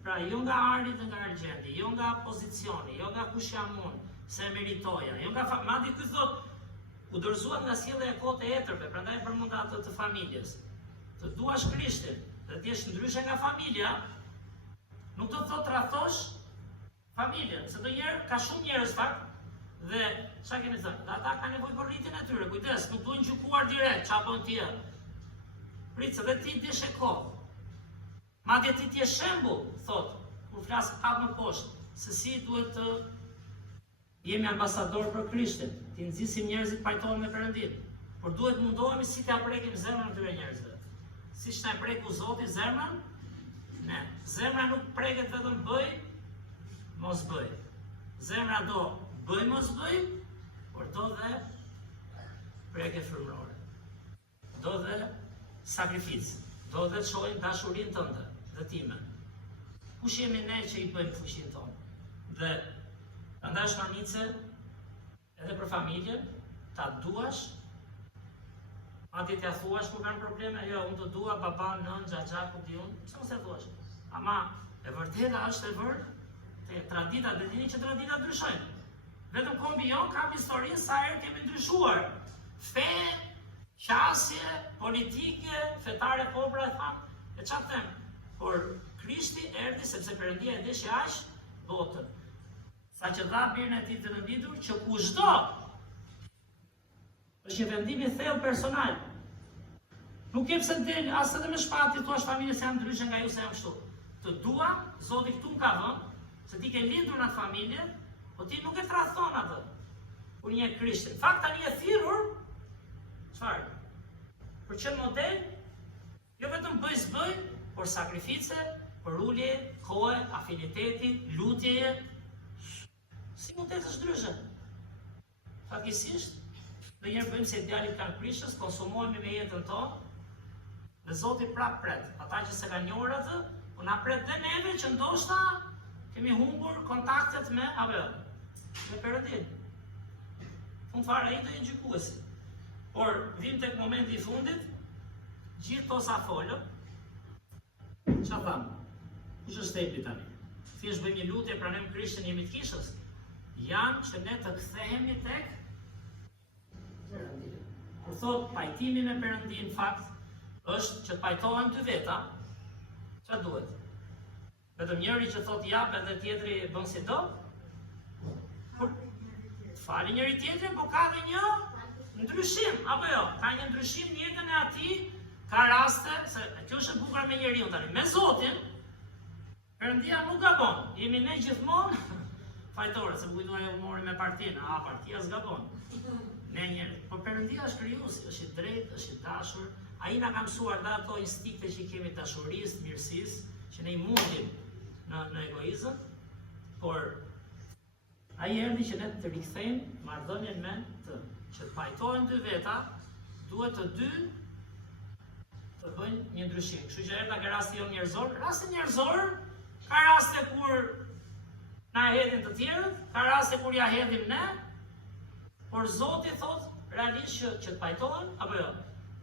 pra jo nga ari dhe nga argjendi, jo nga pozicioni, jo nga kush jam unë, se meritoja, jo nga madje ky thot, u dorëzuat nga sjellja e kotë e etërve, prandaj përmend atë të familjes. Të duash Krishtin, dhe të jesh ndryshe nga familja, nuk do të thotë rrethosh familjen, se ndonjëherë ka shumë njerëz fakt, dhe çfarë kemi thënë, ata kanë nevojë për rritjen e tyre, kujdes, nuk duhen gjykuar direkt, çfarë bën ti. Prit, se dhe ti dish e kohë. Madje ti je shembull, thot, kur flas kap më poshtë, se si duhet të jemi ambasador për Krishtin, ti nxisim njerëzit pajtohen me Perëndin, por duhet mundohemi si t'ia prekim zemrën këtyre njerëzve. Siç na e preku Zoti zemrën? Ne. Zemra nuk preket vetëm bëj, mos bëj. Zemra do bëj mos bëj, por do dhe prekje frymërore. Do dhe sakrificë. Do dhe të shohim dashurinë tënde dhe time. Kush jemi ne që i bëjmë fushin tonë? Dhe prandaj është manice edhe për familjen, ta duash, madje t'ia thuash kur kanë probleme, jo, unë të dua baban, nën, xhaxhakun di unë, pse mos e thuash? Ama e vërteta është e vërtetë, te tradita, dhe dini që tradita ndryshojnë. Vetëm kombi jon ka historinë sa herë kemi ndryshuar. Fe, qasje, politike, fetare popra e thamë, e çfarë them? Por Krishti erdhi sepse Perëndia e deshi aq botën. Sa që dha birën e tij të rënditur që kushdo është një vendim i thellë personal. Nuk ke pse del as edhe me shpati thua familjes se jam ndryshe nga ju se jam kështu. Të dua, Zoti këtu ka vënë, se ti ke lindur në atë familje, po ti nuk e tradhton atë. Kur një Krishtin. Fakt tani e thirrur, çfarë? Për çel model, jo vetëm bëj, por sakrifice, për ulje, kohë, afiniteti, lutjeje. Si mund të jesh ndryshe? Fatkesisht, ndonjëherë bëjmë se djalit kanë Krishtin, konsumohemi me jetën tonë, dhe Zoti prap pret. Ata që se kanë njohur atë, po na pret dhe neve që ndoshta kemi humbur kontaktet me Perëndin. Fund fare ai do jenë gjykuesi. Por vim tek momenti i fundit, gjithë to sa folëm, ç'a tham? Kush është tepi tani? Thjesht bëjmë një lutje, pranojmë Krishtin, jemi të kishës. Janë që ne të kthehemi tek Perëndia. Kur thot pajtimi me Perëndin, fakt është që të pajtohen dy veta, ç'a duhet? Vetëm njëri që thot jap edhe tjetri bën si do? Fali njëri tjetrin, po ka dhe një ndryshim, apo jo? Ka një ndryshim në jetën e atij, ka raste, se kjo është e bukur me njeriu tani. Me Zotin, Perëndia nuk gabon. Jemi ne gjithmonë fajtore, se kujtohet humori me partinë, partia s'gabon. Ne njerëz, po Perëndia është krijuesi, është i drejtë, është i dashur. Ai na ka mësuar dhe ato instikte që kemi dashurisë, mirësisë, që ne i mundim në egoizëm, por ai erdhi që ne të rikthejmë marrëdhënien me të, që të pajtohen dy veta, duhet të dy të bëjnë një ndryshim. Kështu që erdha ke rasti jo njerëzor, rasti njerëzor Ka raste kur na hedhin të tjerët, ka raste kur ja hedhim ne, por Zoti thot realisht që të pajtohen, apo jo,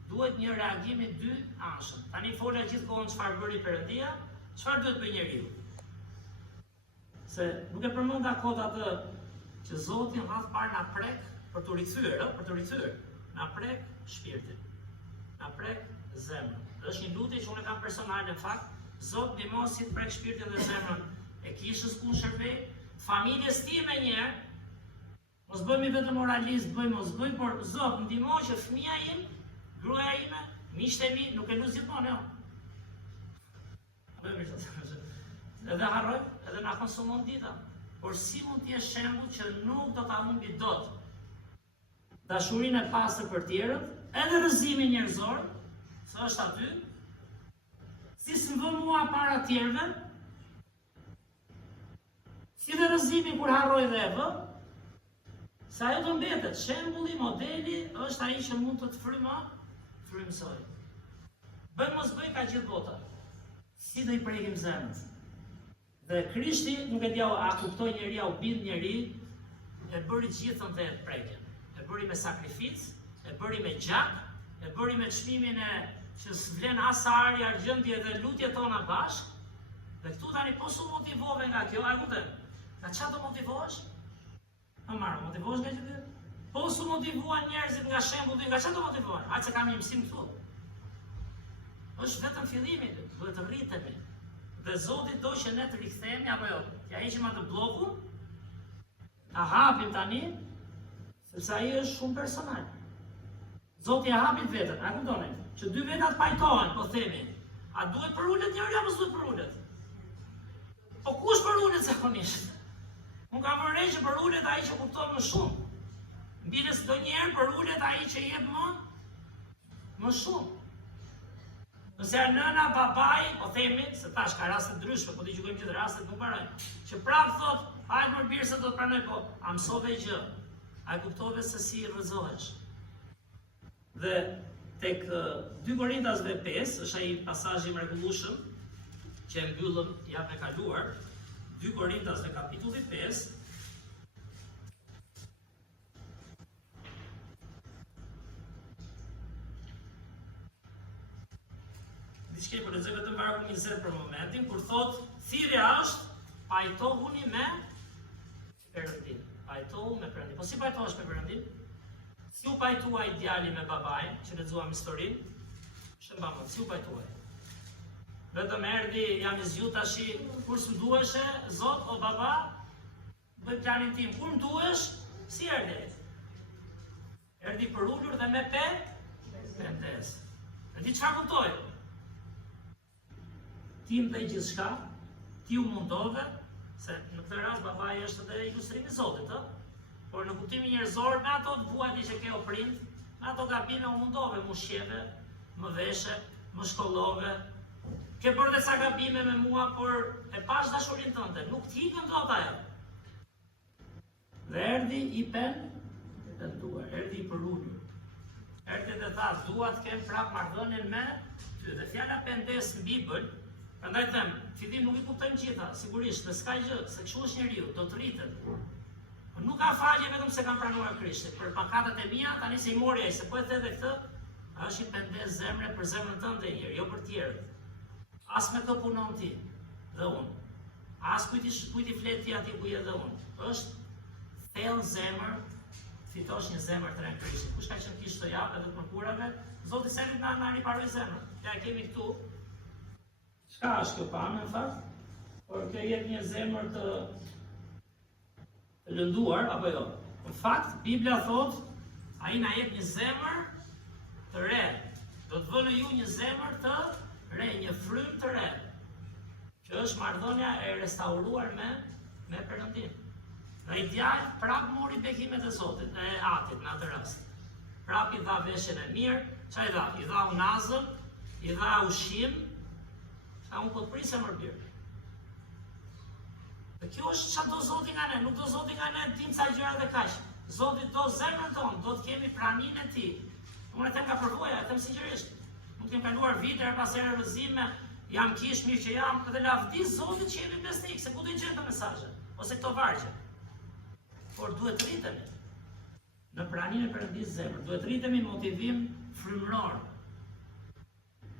duhet një reagim i dy anshëm. Tani fola gjithkohon çfarë bëri Perëndia, çfarë duhet bëj njeriu. Se nuk e përmenda kot atë që Zoti në radhë parë na prek për të rikthyer, na prek shpirtin, na prek zemrën. Dhe është një lutje që unë kam personale në fakt, Zot ndihmo si të prek shpirtin dhe zemrën e kishës ku shërbej, familjes time një herë, mos bëjmë vetëm moralist, mos bëjmë, por Zot ndihmo që fëmia im, gruaja ime, miqtë e mi, nuk e luz gjithmonë, jo. Edhe harroj, edhe na konsumon dita. Por si mund t'jesh shembull që nuk do ta humbi dot dashurinë e pastër për tjerët, edhe rrëzimin njerëzor, se është aty, si s'më mua para tjerëve, si dhe rrëzimin kur harroj dhe e vë, se ajo do mbetet, shembulli, modeli, është ai që mund të të frymësoj. Bëj mos bëj ka gjithë bota. Si do i prekim zemrën? Dhe Krishti nuk e di a kuptoi njeri, a u bind njeri, e bëri gjithën të prekjen. E bëri me sakrificë, e bëri me gjak, e bëri me çmimin e që s'vlen as ari, argjendje dhe lutjet tona bashkë. Dhe këtu tani po su motivove nga kjo, a kupton? Nga çfarë do motivohesh? Motivohesh nga gjë? Po su motivuan njerëzit nga shembulli, nga çfarë do motivohen? Atë se kam një mësim këtu. Është vetëm fillimi, duhet të rritemi. Dhe Zoti do që ne të rikthehemi apo jo? Ja heqim atë bllokun, ta hapim tani, sepse ai është shumë personal. Zoti ja hapi vetën, a kuptoni? Që dy vetat pajtohen, po themi. A duhet përulet njëri apo s'duhet përulet? Po kush përulet zakonisht? Unë kam vënë re që përulet ai që kupton më shumë. Mbiles ndonjëherë përulet ai që jep më shumë. Nëse nëna, babai, po themi, se tash ka raste ndryshme, po t'i gjykojmë gjithë rastet nuk mbarojnë. Që prapë thot, hajde më birë se do të pranoj, po a mësove gjë, a e kuptove se si rrëzohesh. Dhe tek 2 Korintasve 5, është ai pasazhi mrekullueshëm që e mbyllëm javën e kaluar, 2 Korintasve kapitulli 5. Diçka po lexoj vetëm vargu 20 për momentin, kur thot, thirrja është pajtohuni me Perëndin. Pajtohu me Perëndin. Po si pajtohesh me Perëndin? Si u pajtuaj djali me babain, që lexuam historinë? Shëmbam, si u pajtuaj? Vetëm erdhi, jam i zgjut tash, kur s'm duheshe, Zot o baba, bëj planin tim. Kur më duhesh, si erdhi? Erdhi për ulur dhe me pendes. E di çfarë kuptoj? Ti më dhe gjithçka, ti u mundove, se në këtë rast babai është edhe ilustrimi i Zotit, por në kuptimin njerëzor, me ato të vuajti që ke o prind, me ato gabime u mundove, më shjeve, më veshe, më shkollove, ke bërë dhe ca gabime me mua, por e pash dashurinë tënde, nuk t'ikën dot ajo. Dhe erdhi i penduar, erdhi i përullur. Erdhi dhe tha, dua të kem prap marrëdhënien me ty. Dhe fjala pendes në Bibël, prandaj them, fillim nuk i kuptojmë gjitha, sigurisht, dhe s'ka gjë, se kështu është njeriu, do të rritet. Nuk ka falje vetëm se kam pranuar Krishtin, për pakatat e mia, tani se i mori ai, se po e the edhe këtë, është i pendes zemre për zemrën tënde njëri, jo për tjerët. As me këtë punon ti dhe unë. As kujt i flet ti aty ku je dhe unë. Është thellë zemër, fitosh një zemër të rënë Krishtit. Kush ka qenë kish të javë edhe për kurave, Zoti selit na riparoi zemrën. Ja e kemi këtu. Çka është kjo pamë në fakt? Por kjo jep një zemër të lënduar apo jo? Në fakt Bibla thot, ai na jep një zemër të re. Do të vënë ju një zemër të re, një frymë të re, që është marrëdhënia e restauruar me Perëndin. Dhe ai djalë prap mori bekimet e Zotit, e Atit në atë rast. Prap i dha veshjen e mirë, çfarë i dha? I dha unazën, i dha ushqim, a unë po të prisja më birë. Dhe kjo është çfarë do Zoti nga ne, nuk do Zoti nga ne dim ca gjëra dhe kaq. Zoti do zemrën tonë, do të kemi praninë e Tij. Unë e them nga përvoja, e them sinqerisht. Nuk kem kaluar vite her pas here rrëzime, jam kish mirë që jam, edhe lavdis Zotit që jemi besnik, se ku do i gjenë të mesazhe, ose këto vargje. Por duhet rritemi në praninë e Perëndisë zemër, duhet rritemi motivim frymëror.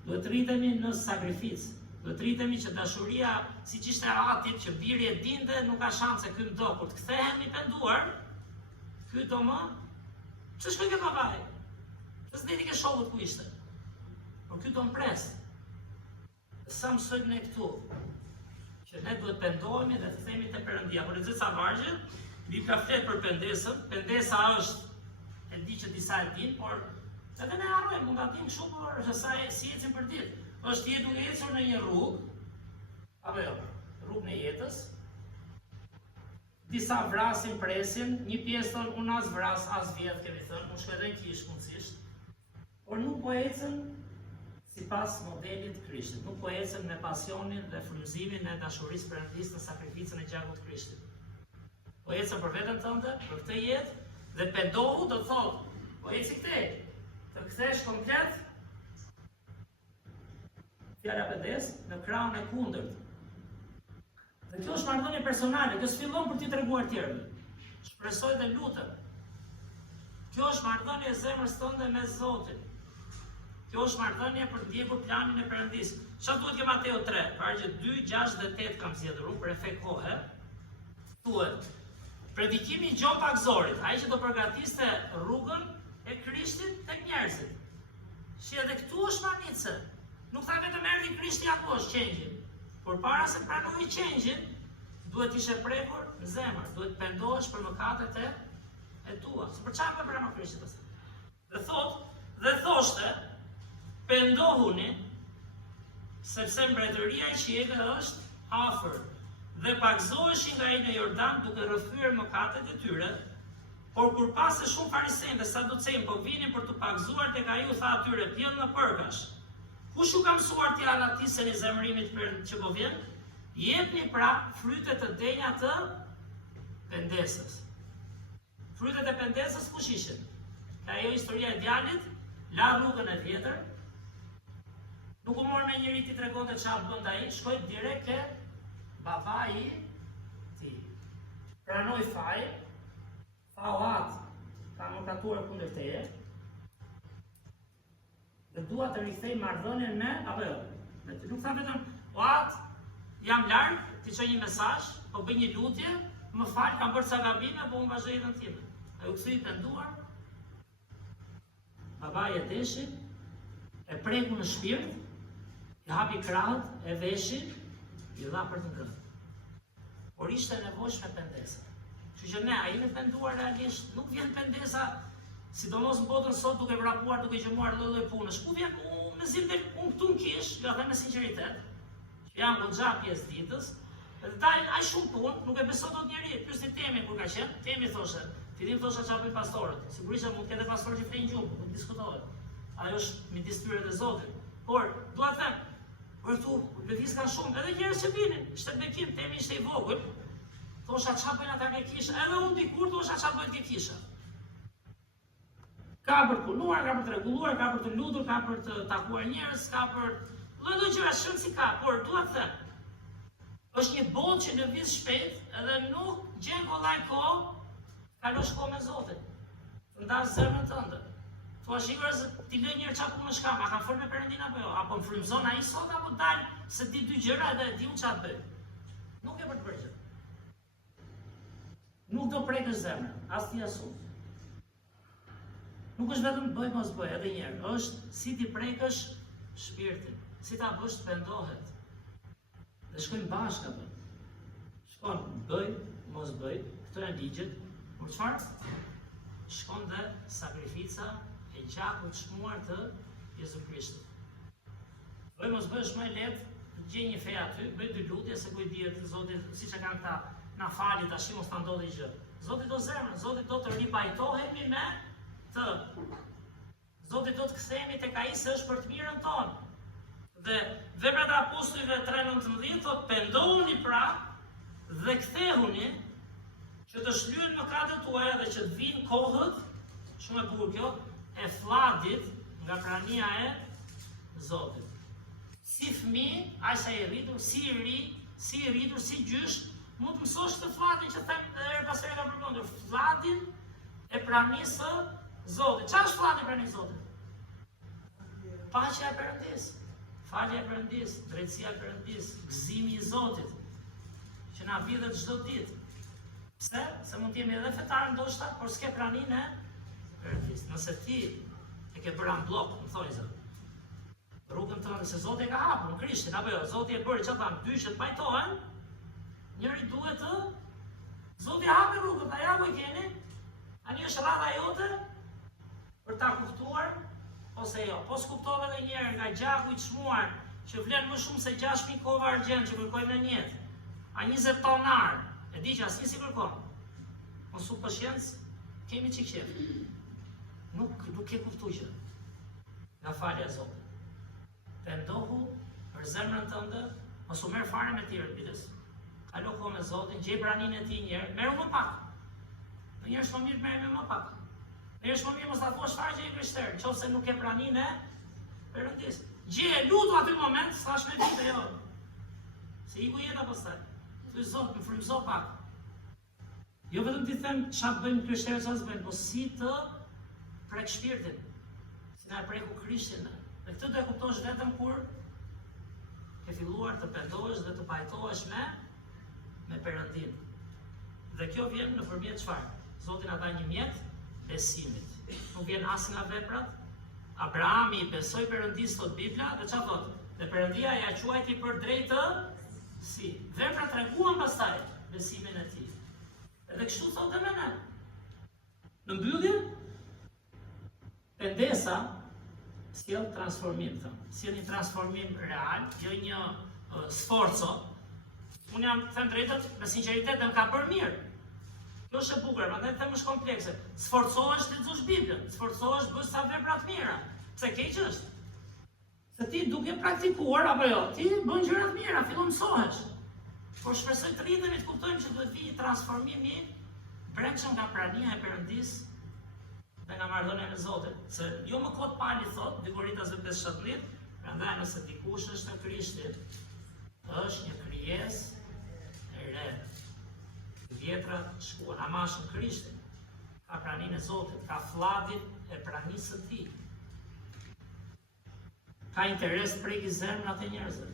Duhet rritemi në sakrificë. Duhet rritemi që dashuria, siç ishte Atit, që biri e dinte nuk ka shanse ky do, kur të kthehen i penduar, ky do më ç'është shkoj ke babai. Të s'deti ke shokut ku ishte. Por ky do mpres. Sa mësojmë ne këtu, që ne duhet pendohemi dhe të themi te Perëndia. Por lexoj sa vargje, Bibla flet për pendesën. Pendesa është, e di që disa e din, por edhe ne harrojmë, mund ta dim kështu, por sa si ecim për ditë. Është jetë duke ecur në një rrugë, apo jo, rrugën e jetës. Disa vrasin, presin, një pjesë thonë unë as vras, as vjedh, kemi thënë, unë shkoj edhe në kish mundësisht. Por nuk po ecën sipas modelit të Krishtit, nuk po ecën me pasionin dhe frymëzimin e dashurisë Perëndisë në sakrificën e gjakut të Krishtit. Po ecën për veten tënde, për këtë jetë, dhe pendohu do të thotë, po eci këtej, të kthesh komplet fjala pendes në krahun e kundërt. Dhe kjo është marrëdhënie personale, kjo s'fillon për t'i treguar tjerëve. Shpresoj dhe lutem. Kjo është marrëdhënie e zemrës tënde me Zotin. Kjo është marrëdhënie për të ndjekur planin e Perëndisë. Çfarë duhet ke Mateo 3, vargje 2, 6 dhe 8 kam zgjedhur unë për efekt kohe. Thuhet: predikimi i Gjon Pagzorit, ai që do përgatiste rrugën e Krishtit tek njerëzit. Shi edhe këtu është manice. Nuk tha vetëm erdhi Krishti apo është qengji. Por para se pranoj qengjin, duhet ishe prekur në zemër, duhet pendohesh për mëkatet e tua. Se për çfarë po pranoj Krishtin pastaj? Dhe dhe thoshte, pendohuni, sepse mbretëria e qiellit është afër, dhe pagzoheshin nga ai në Jordan duke rrëfyer mëkatet e tyre. Por kur pas se shumë farisejnë dhe saducejnë po vinin për të pagzuar tek ai, u tha atyre: pjell në përkash. Kush u ka mësuar t'ja latisën e zemërimit që po vjen? Jepni pra frytet të denja të pendesës. Frytet e pendesës kush ishin? Ka ajo historia e djalit, la rrugën e vjetër, nuk u mor me njëri ti tregonte çfarë bën ai, shkoi direkt ke babai i tij. Pranoi faj, tha o Atë, ka mëkatuar kundër teje, dhe dua të rikthej marrëdhënien me, apo jo? Nuk tha vetëm, o Atë, jam larg, ti çoj një mesazh, po bëj një lutje, më fal, kam bërë ca gabime, po unë vazhdoj jetën time. Ai u kthyi penduar. Babai e deshi, e preku në shpirt, i hapi krahët, e veshi, i dha për të ngrënë. Por ishte nevojshme pendesa. Kështu që ne, a jemi penduar realisht, nuk vjen pendesa, sidomos në botën sot duke vrapuar, duke gjëmuar lloj-lloj punësh. Ku vjen me zim unë këtu në kish, ja them me sinqeritet, jam goxha pjesë ditës, dhe dalin aq shumë punë, nuk e beson dot njeri. Pyesni Temin kur ka qenë, Temi thoshte, fillim thosha çfarë bëjnë pastorët. Sigurisht mund të ketë pastorë që flejnë gjumë, nuk diskutohet. Ajo është midis tyre dhe Zotit. Por dua të them, për këtu lëviz kanë shumë, edhe njerëz që vinin, ishte bekim, Temi ishte i vogël. Thosha çfarë bëjnë ata ke kisha, edhe unë dikur thosha çfarë bëjnë ke kisha. Ka për të punuar, ka për të rregulluar, ka për të lutur, ka për të takuar njerëz, ka për lloj-lloj gjëra shumë si ka, por dua të them, është një botë që lëviz shpejt edhe nuk gjen kollaj kohë, kalosh kohë me Zotin. Të ndash zemrën tënde. Thua shikoj se ti lë një çfarë punë shkam, a ka folur me Perëndin apo jo? Apo më frymëzon ai sot apo dal se di dy gjëra dhe di unë çfarë bëj. Nuk e për të bërë gjë. Nuk do prekësh zemrën, as ti as unë. Nuk është vetëm bëj mos bëj, edhe një herë, është si ti prekësh shpirtin, si ta bësh të pendohet. Dhe shkojnë bashkë apo. Shkon bëj, mos bëj, këto janë ligjet. Por çfarë? Shkon dhe sakrifica e gjakut çmuar të Jezu Krishtit. Bëj mos bëj është më lehtë, të gjej një fe aty, bëj dy lutje se kujt dihet Zoti, siç e kanë ta na fali tash mos ta ndodhi gjë. Zoti do zemrën, Zoti do të ripajtohemi me të. Zoti do të kthehemi tek ai se është për të mirën tonë. Dhe veprat e apostujve 3:19 thotë pendohuni pra dhe kthehuni që të shlyen mëkatet tuaja dhe që të vinë kohët, shumë e bukur kjo, e fllatit nga prania e Zotit. si fëmijë, aq sa i rritur, si i ri, si i rritur, si gjysh, mund të mësosh të fllatin që them edhe pas herë kam përmendur, fllatin e pranisë së Zotit. Çfarë është flati i pranisë së Zotit? Paqja e Perëndis, falja e Perëndis, drejtësia e Perëndis, gëzimi i Zotit, që na vidhet çdo ditë. Pse? Se mund të jemi edhe fetar ndoshta, por s'ke praninë e Perëndis. Nëse ti e ke bërë blok, më thoni Zot. Rrugën tënde se Zoti e ka hapur në Krishtin, apo jo? Zoti e bëri çfarë thamë, dy që të pajtohen, njëri duhet të Zoti hapi rrugën, ta ja ku keni. Ani është rradha jote për ta kuptuar ose jo. Po s'kuptove edhe një herë nga gjaku i çmuar që vlen më shumë se 6.000 kova argjend që kërkojmë në jetë. A 20 tonar, e di që asnjë si kërkon. Po su pashiencë, kemi çik qef. Nuk ke kuptuar që nga falja e Zotit. Pendohu për zemrën tënde, mos u merr fare me tjerët biles. Kalo kohë me Zotin, gjej praninë e tij një herë, merru më pak. Në një është më mirë merrem më pak. Në është më mirë mos ta thuash fare që je krishter, nëse nuk ke praninë e Perëndis. Gjeje lutu aty në moment, thash me ditë jo. Se iku jeta pastaj. Thuaj Zot, më frymëzo pak. Jo vetëm ti them çfarë bëjmë krishterët sa s'bëjmë, po si të prek shpirtin. Si na preku Krishtin. Dhe këtë do e kuptosh vetëm kur ke filluar të pendohesh dhe të pajtohesh me Perëndin. Dhe kjo vjen nëpërmjet çfarë? Zoti na dha një mjet besimit. Nuk vjen as nga veprat. Abrahami i besoi Perëndis thot Bibla, dhe çfarë thot? Dhe Perëndia ja quajti për drejtë si. Veprat treguan pastaj besimin e tij. Edhe kështu thotë edhe ne. Në mbyllje, pendesa sjell transformim, sjell një transformim real, jo një sforco. Unë jam them drejtët, me sinqeritet më ka bërë mirë. Kjo është e bukur, prandaj them është komplekse. Sforcohesh të lexosh Biblën, sforcohesh bësh sa vepra të mira. Pse keq është? Se ti duke praktikuar apo jo, ti bën gjëra të mira, fillon mësohesh. Por shpresoj të rritemi të kuptojmë që duhet vijë transformimi brendshëm nga prania e Perëndis dhe nga marrëdhënia me Zotin. Se jo më kot pali thot, Dikoritas 5:17, prandaj nëse dikush është në Krishtin, është një krijesë e re. Vjetrat shkuan, ama është në Krishtin, ka praninë e Zotit, ka fllatin e pranisë së tij. Ka interes të preki zemrat e njerëzve.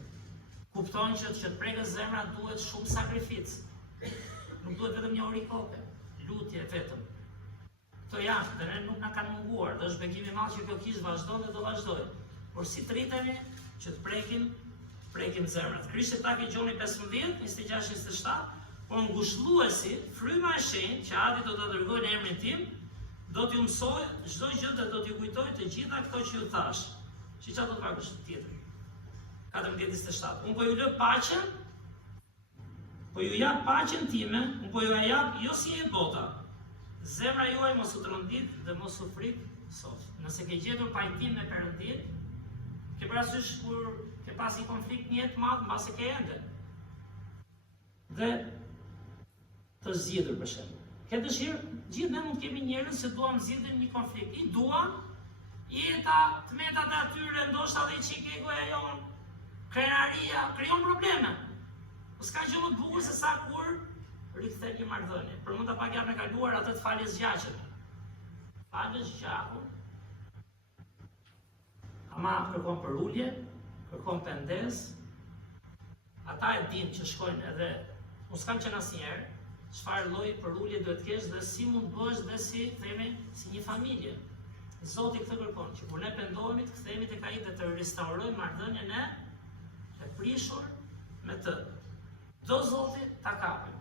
Kupton që të prekë zemra duhet shumë sakrificë. Nuk duhet vetëm një ori kope, lutje vetëm. Këto janë, dhe ne nuk na kanë munguar, dhe është bekimi i madh që kjo kishë vazhdon dhe do vazhdoj. Por si të rritemi që të prekim zemrat. Krishti taki Gjoni 15, 26-27, por ngushëlluesi, fryma e shenjtë që Adi do të dërgojë në emrin tim, do t'ju mësoj çdo gjë dhe do t'ju kujtoj të gjitha këto që ju thash. Që çfarë do të paguash tjetër? 14:27. Unë po ju lë paqen, po ju jap paqen time, unë po ju jap jo si e bota. Zemra juaj mos u trondit dhe mos u frik sot. Nëse ke gjetur pajtim me Perëndin, ke parasysh kur ke pas një konflikt një të madh mbase ke ende. Dhe të zgjidhur për shembull. Ke dëshirë, gjithë ne mund kemi njerëz që duan zgjidhin një konflikt. I duan jeta, të metat e atyre, ndoshta dhe i çik egoja jon, krenaria, krijon probleme. Po s'ka gjë më të bukur se sa kur rikthen një marrëdhënie. Për mund ta pak jam e kaluar atë të faljes gjaqen. Falës gjakun. Ama kërkon për ulje, kërkon pendes. Ata e din që shkojnë edhe, unë s'kam qenë asnjëherë, çfarë lloj për ulje duhet të kesh dhe si mund bësh dhe si themi si një familje. Zoti këtë kërkon, që kur ne pendohemi të kthehemi tek ai dhe të restaurojmë marrëdhënien e prishur me të. Do Zoti ta kapë.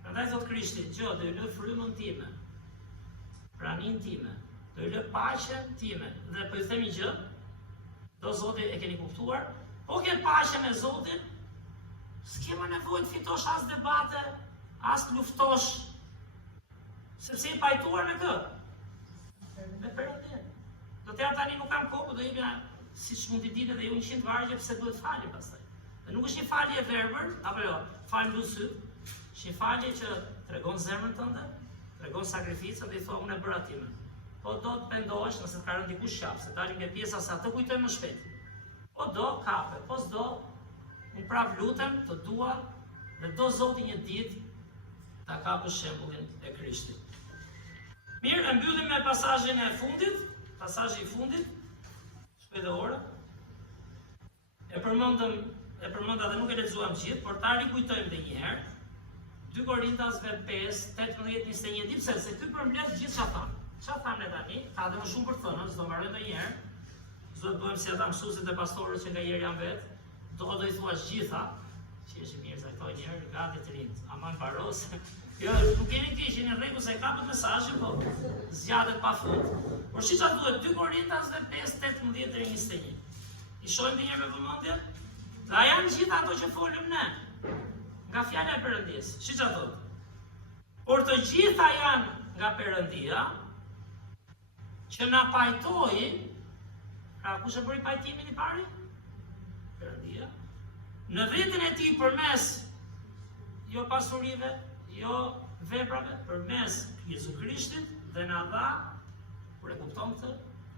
Prandaj thot Krishti, gjë, do ju lë frymën time, praninë time, do ju lë paqen time. Dhe po ju them një gjë, do Zoti e keni kuptuar, po ke paqe me Zotin, s'ke më nevojë të fitosh as debate, as të luftosh, sepse i pajtuar me kë? Me Perëndin. Do të tani nuk kam kohë, do jepja siç mund t'i ditë edhe ju 100 vargje pse duhet falje pastaj. Dhe nuk është një falje verbër, apo jo, fal lu syt, është një falje që tregon zemrën tënde, tregon sakrificën dhe i thua unë e bëra time. Po do të pendohesh nëse të ka rënë dikush qaf, se dalin nga pjesa se atë kujtoj më shpejt. Po do, kape, po s'do, unë prap lutem, të dua, dhe do Zoti një ditë ta kapë shembullin e Krishtit. Mirë, e mbyllim me pasazhin e fundit, pasazhi i fundit, shpejt e ora. E përmenda dhe nuk e lexuam gjithë, por ta rikujtojmë edhe një herë. 2 Korintasve 5, 18-21, di pse, se ky përmbledh gjithë çfarë thamë. Çfarë thamë ne tani? Ka dhe më shumë për të thënë, s'do marrë ndonjëherë. S'do të bëhem si ata mësuesit e pastorëve që nga jeri janë vetë. Do i thuash gjitha, që është mirë sa këto njerëz gati të rinë. Aman baros. Jo, nuk keni të ishin në rregull se kapët mesazhin, po zgjatet pafund. Por siç duhet 2 Korintasve 5, 18-21. I shohim edhe një herë me vëmendje? Dhe janë gjithë ato që folëm ne. Nga fjala e Perëndisë. Siç thotë. Por të gjitha janë nga Perëndia, që na pajtojnë, pra kush e bëri pajtimin i pari? Perëndia. Në vetën e tij përmes jo pasurive, jo veprave, përmes Jezu Krishtit dhe na dha, kur e kupton këtë,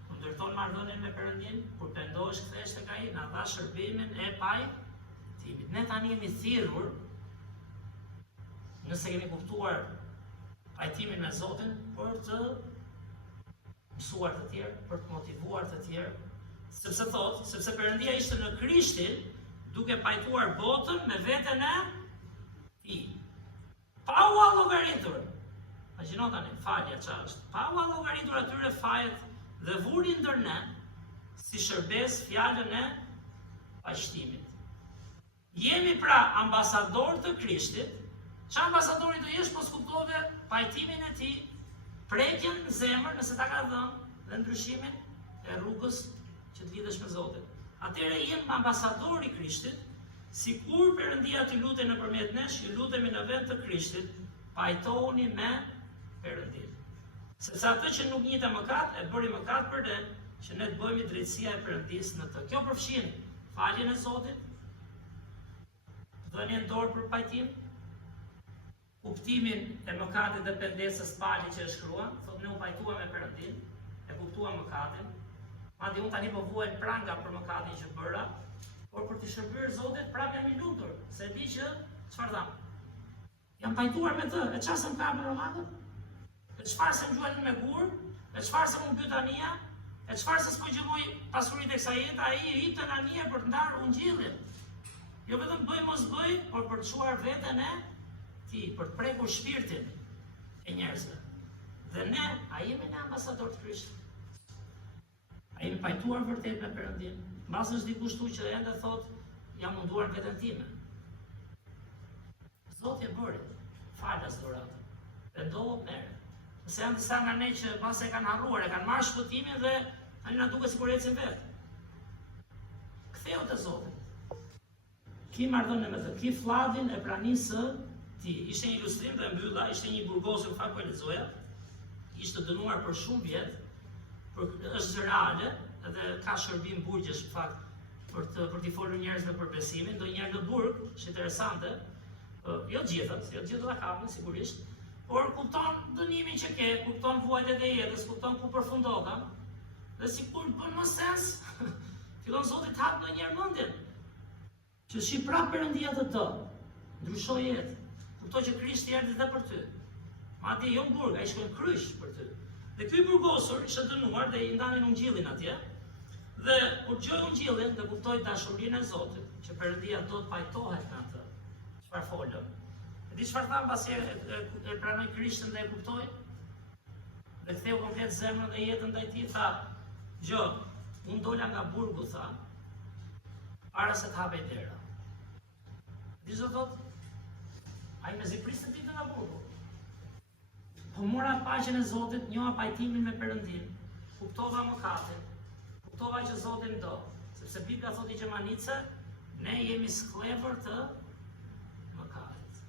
kur ndërton marrëdhënien me Perëndin, kur pendohesh kthehesh tek ai, na dha shërbimin e pajtimit. Ne tani jemi thirrur, nëse kemi kuptuar pajtimin me Zotin, për të mësuar të tjerë, për të motivuar të tjerë, sepse Perëndia ishte në Krishtin, duke pajtuar botën me veten e tij. Pa u llogaritur. Imagjino tani, falja çfarë është? Pa u llogaritur atyre fajet dhe vuri ndër ne si shërbes fjalën e paqëtimit. Jemi pra ambasador të Krishtit. Çfarë ambasadori do jesh po skuptove pajtimin e tij, prekjen në zemër nëse ta ka dhënë dhe ndryshimin e rrugës që të lidhesh me Zotin. Atëherë jem ambasador i Krishtit, sikur Perëndia të lutet nëpërmjet nesh, ju lutemi në vend të Krishtit, pajtohuni me Perëndin. Sepse atë që nuk njihte mëkat, e bëri mëkat për ne, që ne të bëhemi drejtësia e Perëndisë në të. Kjo përfshin faljen e Zotit, dhënien dorë për pajtim, kuptimin e mëkatit dhe pendesës pali që e shkruan, thotë ne u pajtuam me Perëndin, e kuptuam mëkatin. Madje unë tani po vuaj pranga për mëkatin që bëra, por për të shërbyer Zotit prapë jam i lutur, se di që çfarë tham. Jam pajtuar me të, e çfarë se më kapën romakët? E çfarë se më gjuajnë me gur? E çfarë se më mbyt anija? E çfarë se s'po gjalloj pasuritë e kësaj jete, ai i hip të anija për të ndarë ungjillin. Jo vetëm bëj mos bëj, por për të çuar veten e tij, për të prekur shpirtin e njerëzve. Dhe ne, a jemi ne ambasador të Krishtit? A jemi pajtuar vërtet me Perëndin? Mbas është dikush tu që ende thot, jam munduar veten time. Zoti e bëri, falas dhuratën. Pendohu merë. Nëse janë disa nga ne që pas e kanë harruar, e kanë marrë shpëtimin dhe tani na duket sikur ecin vetë. Ktheu te Zoti. Ki marrëdhënie me të, ki flladin e pranisë së tij. Ishte një ilustrim dhe mbylla, ishte një burgosur fakt po e lexoja. Ishte dënuar për shumë vjet, është reale, edhe ka shërbim burgjesh në fakt për t'i folur njerëzve për besimin, ndonjëherë në burg, është interesante. Jo gjithë ta kapën sigurisht, por kupton dënimin që ke, kupton vuajtjet e jetës, kupton ku përfundova. Dhe sikur bën më sens, fillon Zoti të hap ndonjëherë mendjen. Që shi prapë Perëndia të ndryshoj jetë. Kuptoj që Krishti erdhi edhe për ty. Madje jo në burg, ai shkoi në kryq për ty. Dhe ky burgosur ishte dënuar dhe i ndanin ungjillin atje. Dhe kur dëgjoi ungjillin dhe kuptoi dashurinë e Zotit, që Perëndia do të pajtohet me atë. Çfarë folën? E di çfarë tha pasi e pranoi Krishtin dhe e kuptoi? Dhe ktheu komplet zemrën dhe jetën ndaj tij, tha, "Gjë, unë dola nga burgu, tha, para se të hapej dera." Di çfarë thot? Ai mezi priste ditën nga burgu. Po mora paqen e Zotit, njoha pajtimin me Perëndin, kuptova mëkatin, kuptova që Zoti më do, sepse Bibla thotë që manice, ne jemi skllëvër të mëkatit.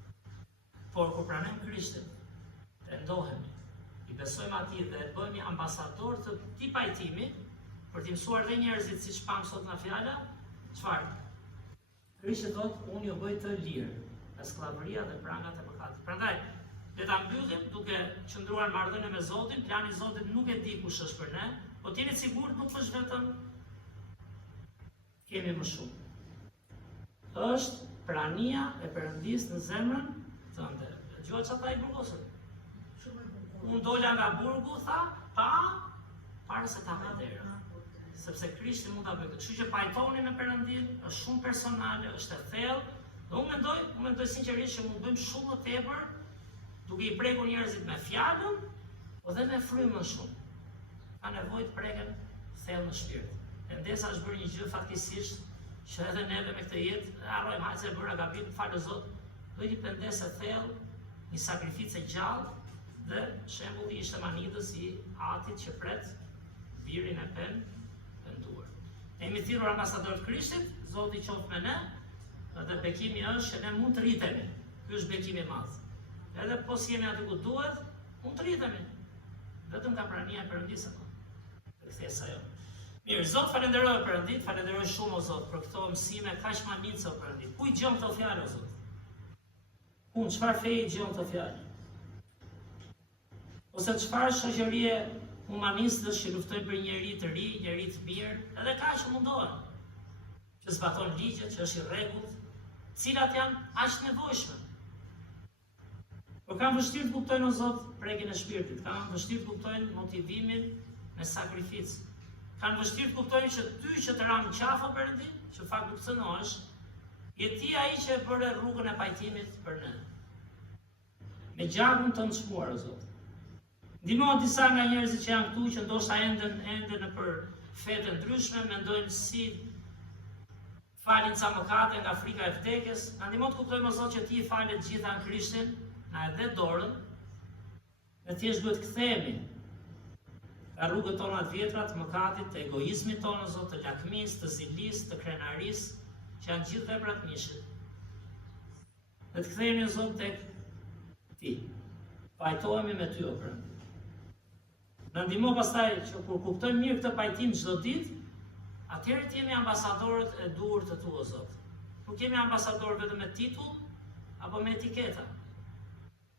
Por kur pranojmë Krishtin, pendohemi, i besojmë atij dhe bëhemi ambasador të këtij pajtimi, për t'i mësuar dhe njerëzit siç pam sot nga fjala, çfarë? Krishti thotë, unë ju bëj të lirë nga skllavëria dhe prangat e mëkatit. Prandaj, le ta mbyllim duke qëndruar në marrëdhënie me Zotin. Plani i Zotit nuk e di kush është për ne, po t'jeni sigurt nuk është vetëm kemi më shumë. Është prania e Perëndis në zemrën tënde. Dëgjoj çfarë tha i burgosët. Unë dola nga burgu, tha, para se ta ha derën. Sepse Krishti mund ta bëjë këtë. Kështu që pajtoni me Perëndin, është shumë personale, është e thellë. Dhe unë mendoj sinqerisht që mund bëjmë shumë më tepër duke i prekur njerëzit me fjalën, dhe me frymën shumë. Ka nevojë të preken thellë në shpirt. E ndesa është bërë një gjë fatkeqësisht që edhe neve me këtë jetë harrojmë, hajde se bëra gabim, falë Zot, do një pendesë thellë, një sakrificë gjallë, dhe shembulli ishte Manidës i atit që pret birin e penduar. Ne jemi thirrur ambasador të Krishtit, Zoti qoftë me ne, dhe bekimi është që ne mund të rritemi. Ky është bekimi i madh. Edhe po si jemi aty ku duhet, mund të rritemi. Vetëm nga prania e Perëndisë apo. Kthesa jo. Mirë, Zot falenderoj Perëndin, falenderoj shumë o Zot për këto mësime kaq manice o Perëndin. Ku i gjon këto fjalë o Zot? Unë çfarë feje i gjon këto fjalë? Ose çfarë shoqërie humanistësh që luftojnë për njeri të ri, njeri të mirë, edhe kaq mundohen. Që zbaton ligjet, që është i rregullt, cilat janë aq nevojshme. Por kanë vështirë të kuptojnë o Zot prekjen e shpirtit, kanë vështirë të kuptojnë motivimin me sakrificë. Kanë vështirë të kuptojnë që ty që të ranë qafë o Perëndi, që fakt nuk cënohesh, je ti ai që e bëre rrugën e pajtimit për ne. Me gjakun të nçmuar o Zot. Ndihmo disa nga njerëzit që janë këtu, që ndoshta ende në për fete ndryshme, mendojnë si falin ca mëkate nga frika e vdekjes. Na ndihmo të kuptojmë o Zot që ti i falet të gjitha në Krishtin, na e dhe dorën, dhe thjesht duhet kthehemi nga rrugët tona të vjetra të mëkatit, të egoizmit tonë, Zot, të lakmisë, të zilisë, të krenarisë, që janë gjithë veprat mishit. Dhe të kthehemi o Zot tek ti. Pajtohemi me ty o Perëndi. Na ndihmo pastaj që kur kuptojmë mirë këtë pajtim çdo ditë, atëherë të jemi ambasadorët e duhur të tu o Zot. Nuk jemi ambasadorë vetëm me titull apo me etiketa.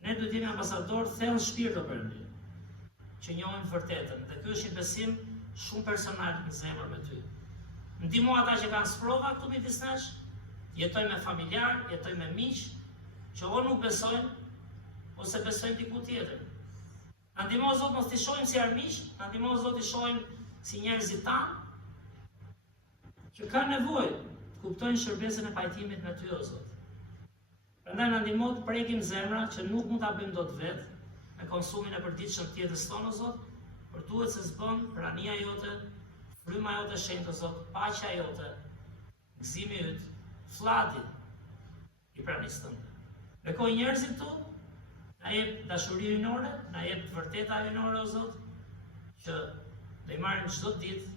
Ne duhet të jemi ambasadorë thellë shpirt o Perëndi, që njohim vërtetën, dhe ky është një besim shumë personal në zemër me ty. Ndihmo ata që kanë sprova këtu midis nesh, jetojnë me familjar, jetojnë me miq, që o nuk besojnë, ose besojnë diku tjetër. Na ndihmo Zot mos t'i shohim si armiq, na ndihmo Zot t'i shohim si njerëzit tanë, që kanë nevojë të kuptojnë shërbesën e pajtimit me ty o Zot. Prandaj na ndihmo të prekim zemra që nuk mund ta bëjmë dot vetë, me konsumin e përditshëm të jetës tonë o Zot, por duhet se s'bën prania jote, fryma jote shenjtë o Zot, paqja jote, gëzimi yt, fllati i pranisë tënde. Bekoj njerëzit tu, na jep dashuri hyjnore, na jep të vërteta hyjnore o Zot, që do i marrim çdo ditë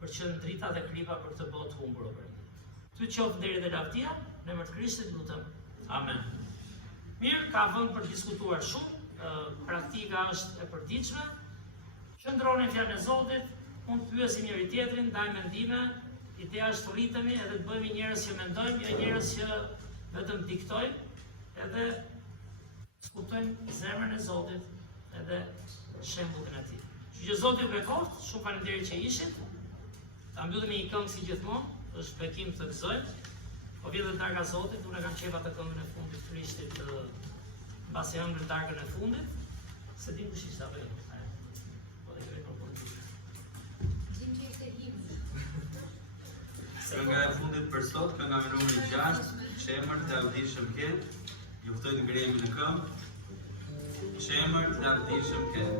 për që në drita dhe kripa për këtë botë humbur o Perëndi. Ty qoftë nderi dhe lavdia, në emër të Krishtit lutem. Amen. Mirë, ka vënd për të diskutuar shumë, praktika është e përditshme. Qëndroni në fjalën e Zotit, mund të pyesim njëri tjetrin, ndajmë mendime, ideja është të rritemi edhe të bëhemi njerëz që mendojmë, jo njerëz që vetëm diktojmë, edhe të kuptojmë zemrën e Zotit edhe shembullin e tij. Që Zoti ju bekoft, shumë faleminderit që ishit. Ta mbyllim me një këngë si gjithmonë, është bekim të gëzojmë. Po vjen darka e Zotit, unë kam qefa të këngën e fundit të Krishtit, mbasi ëmbël darkën e fundit, se dim kush ishte apo jo. Po dhe propozoj. Gjimje të himnë. Kënga e fundit për sot, kënga me numrin 6, Çemër të Avdishëm Ket. Ju ftoj të ngrihemi në këmbë. Çemër të Avdishëm Ket.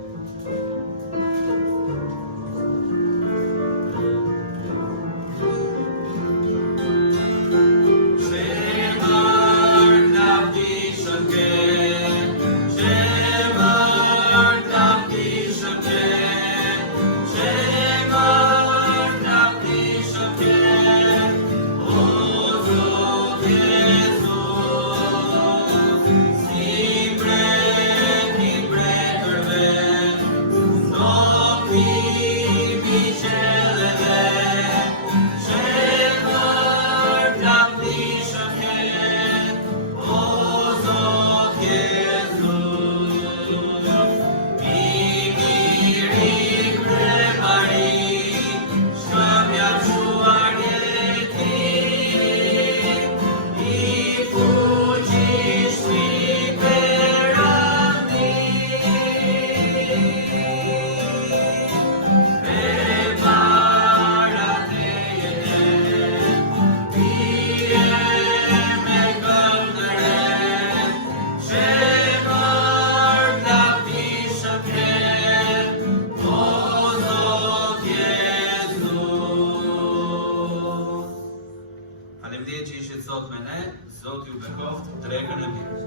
Ju bekoft drekën e mirë.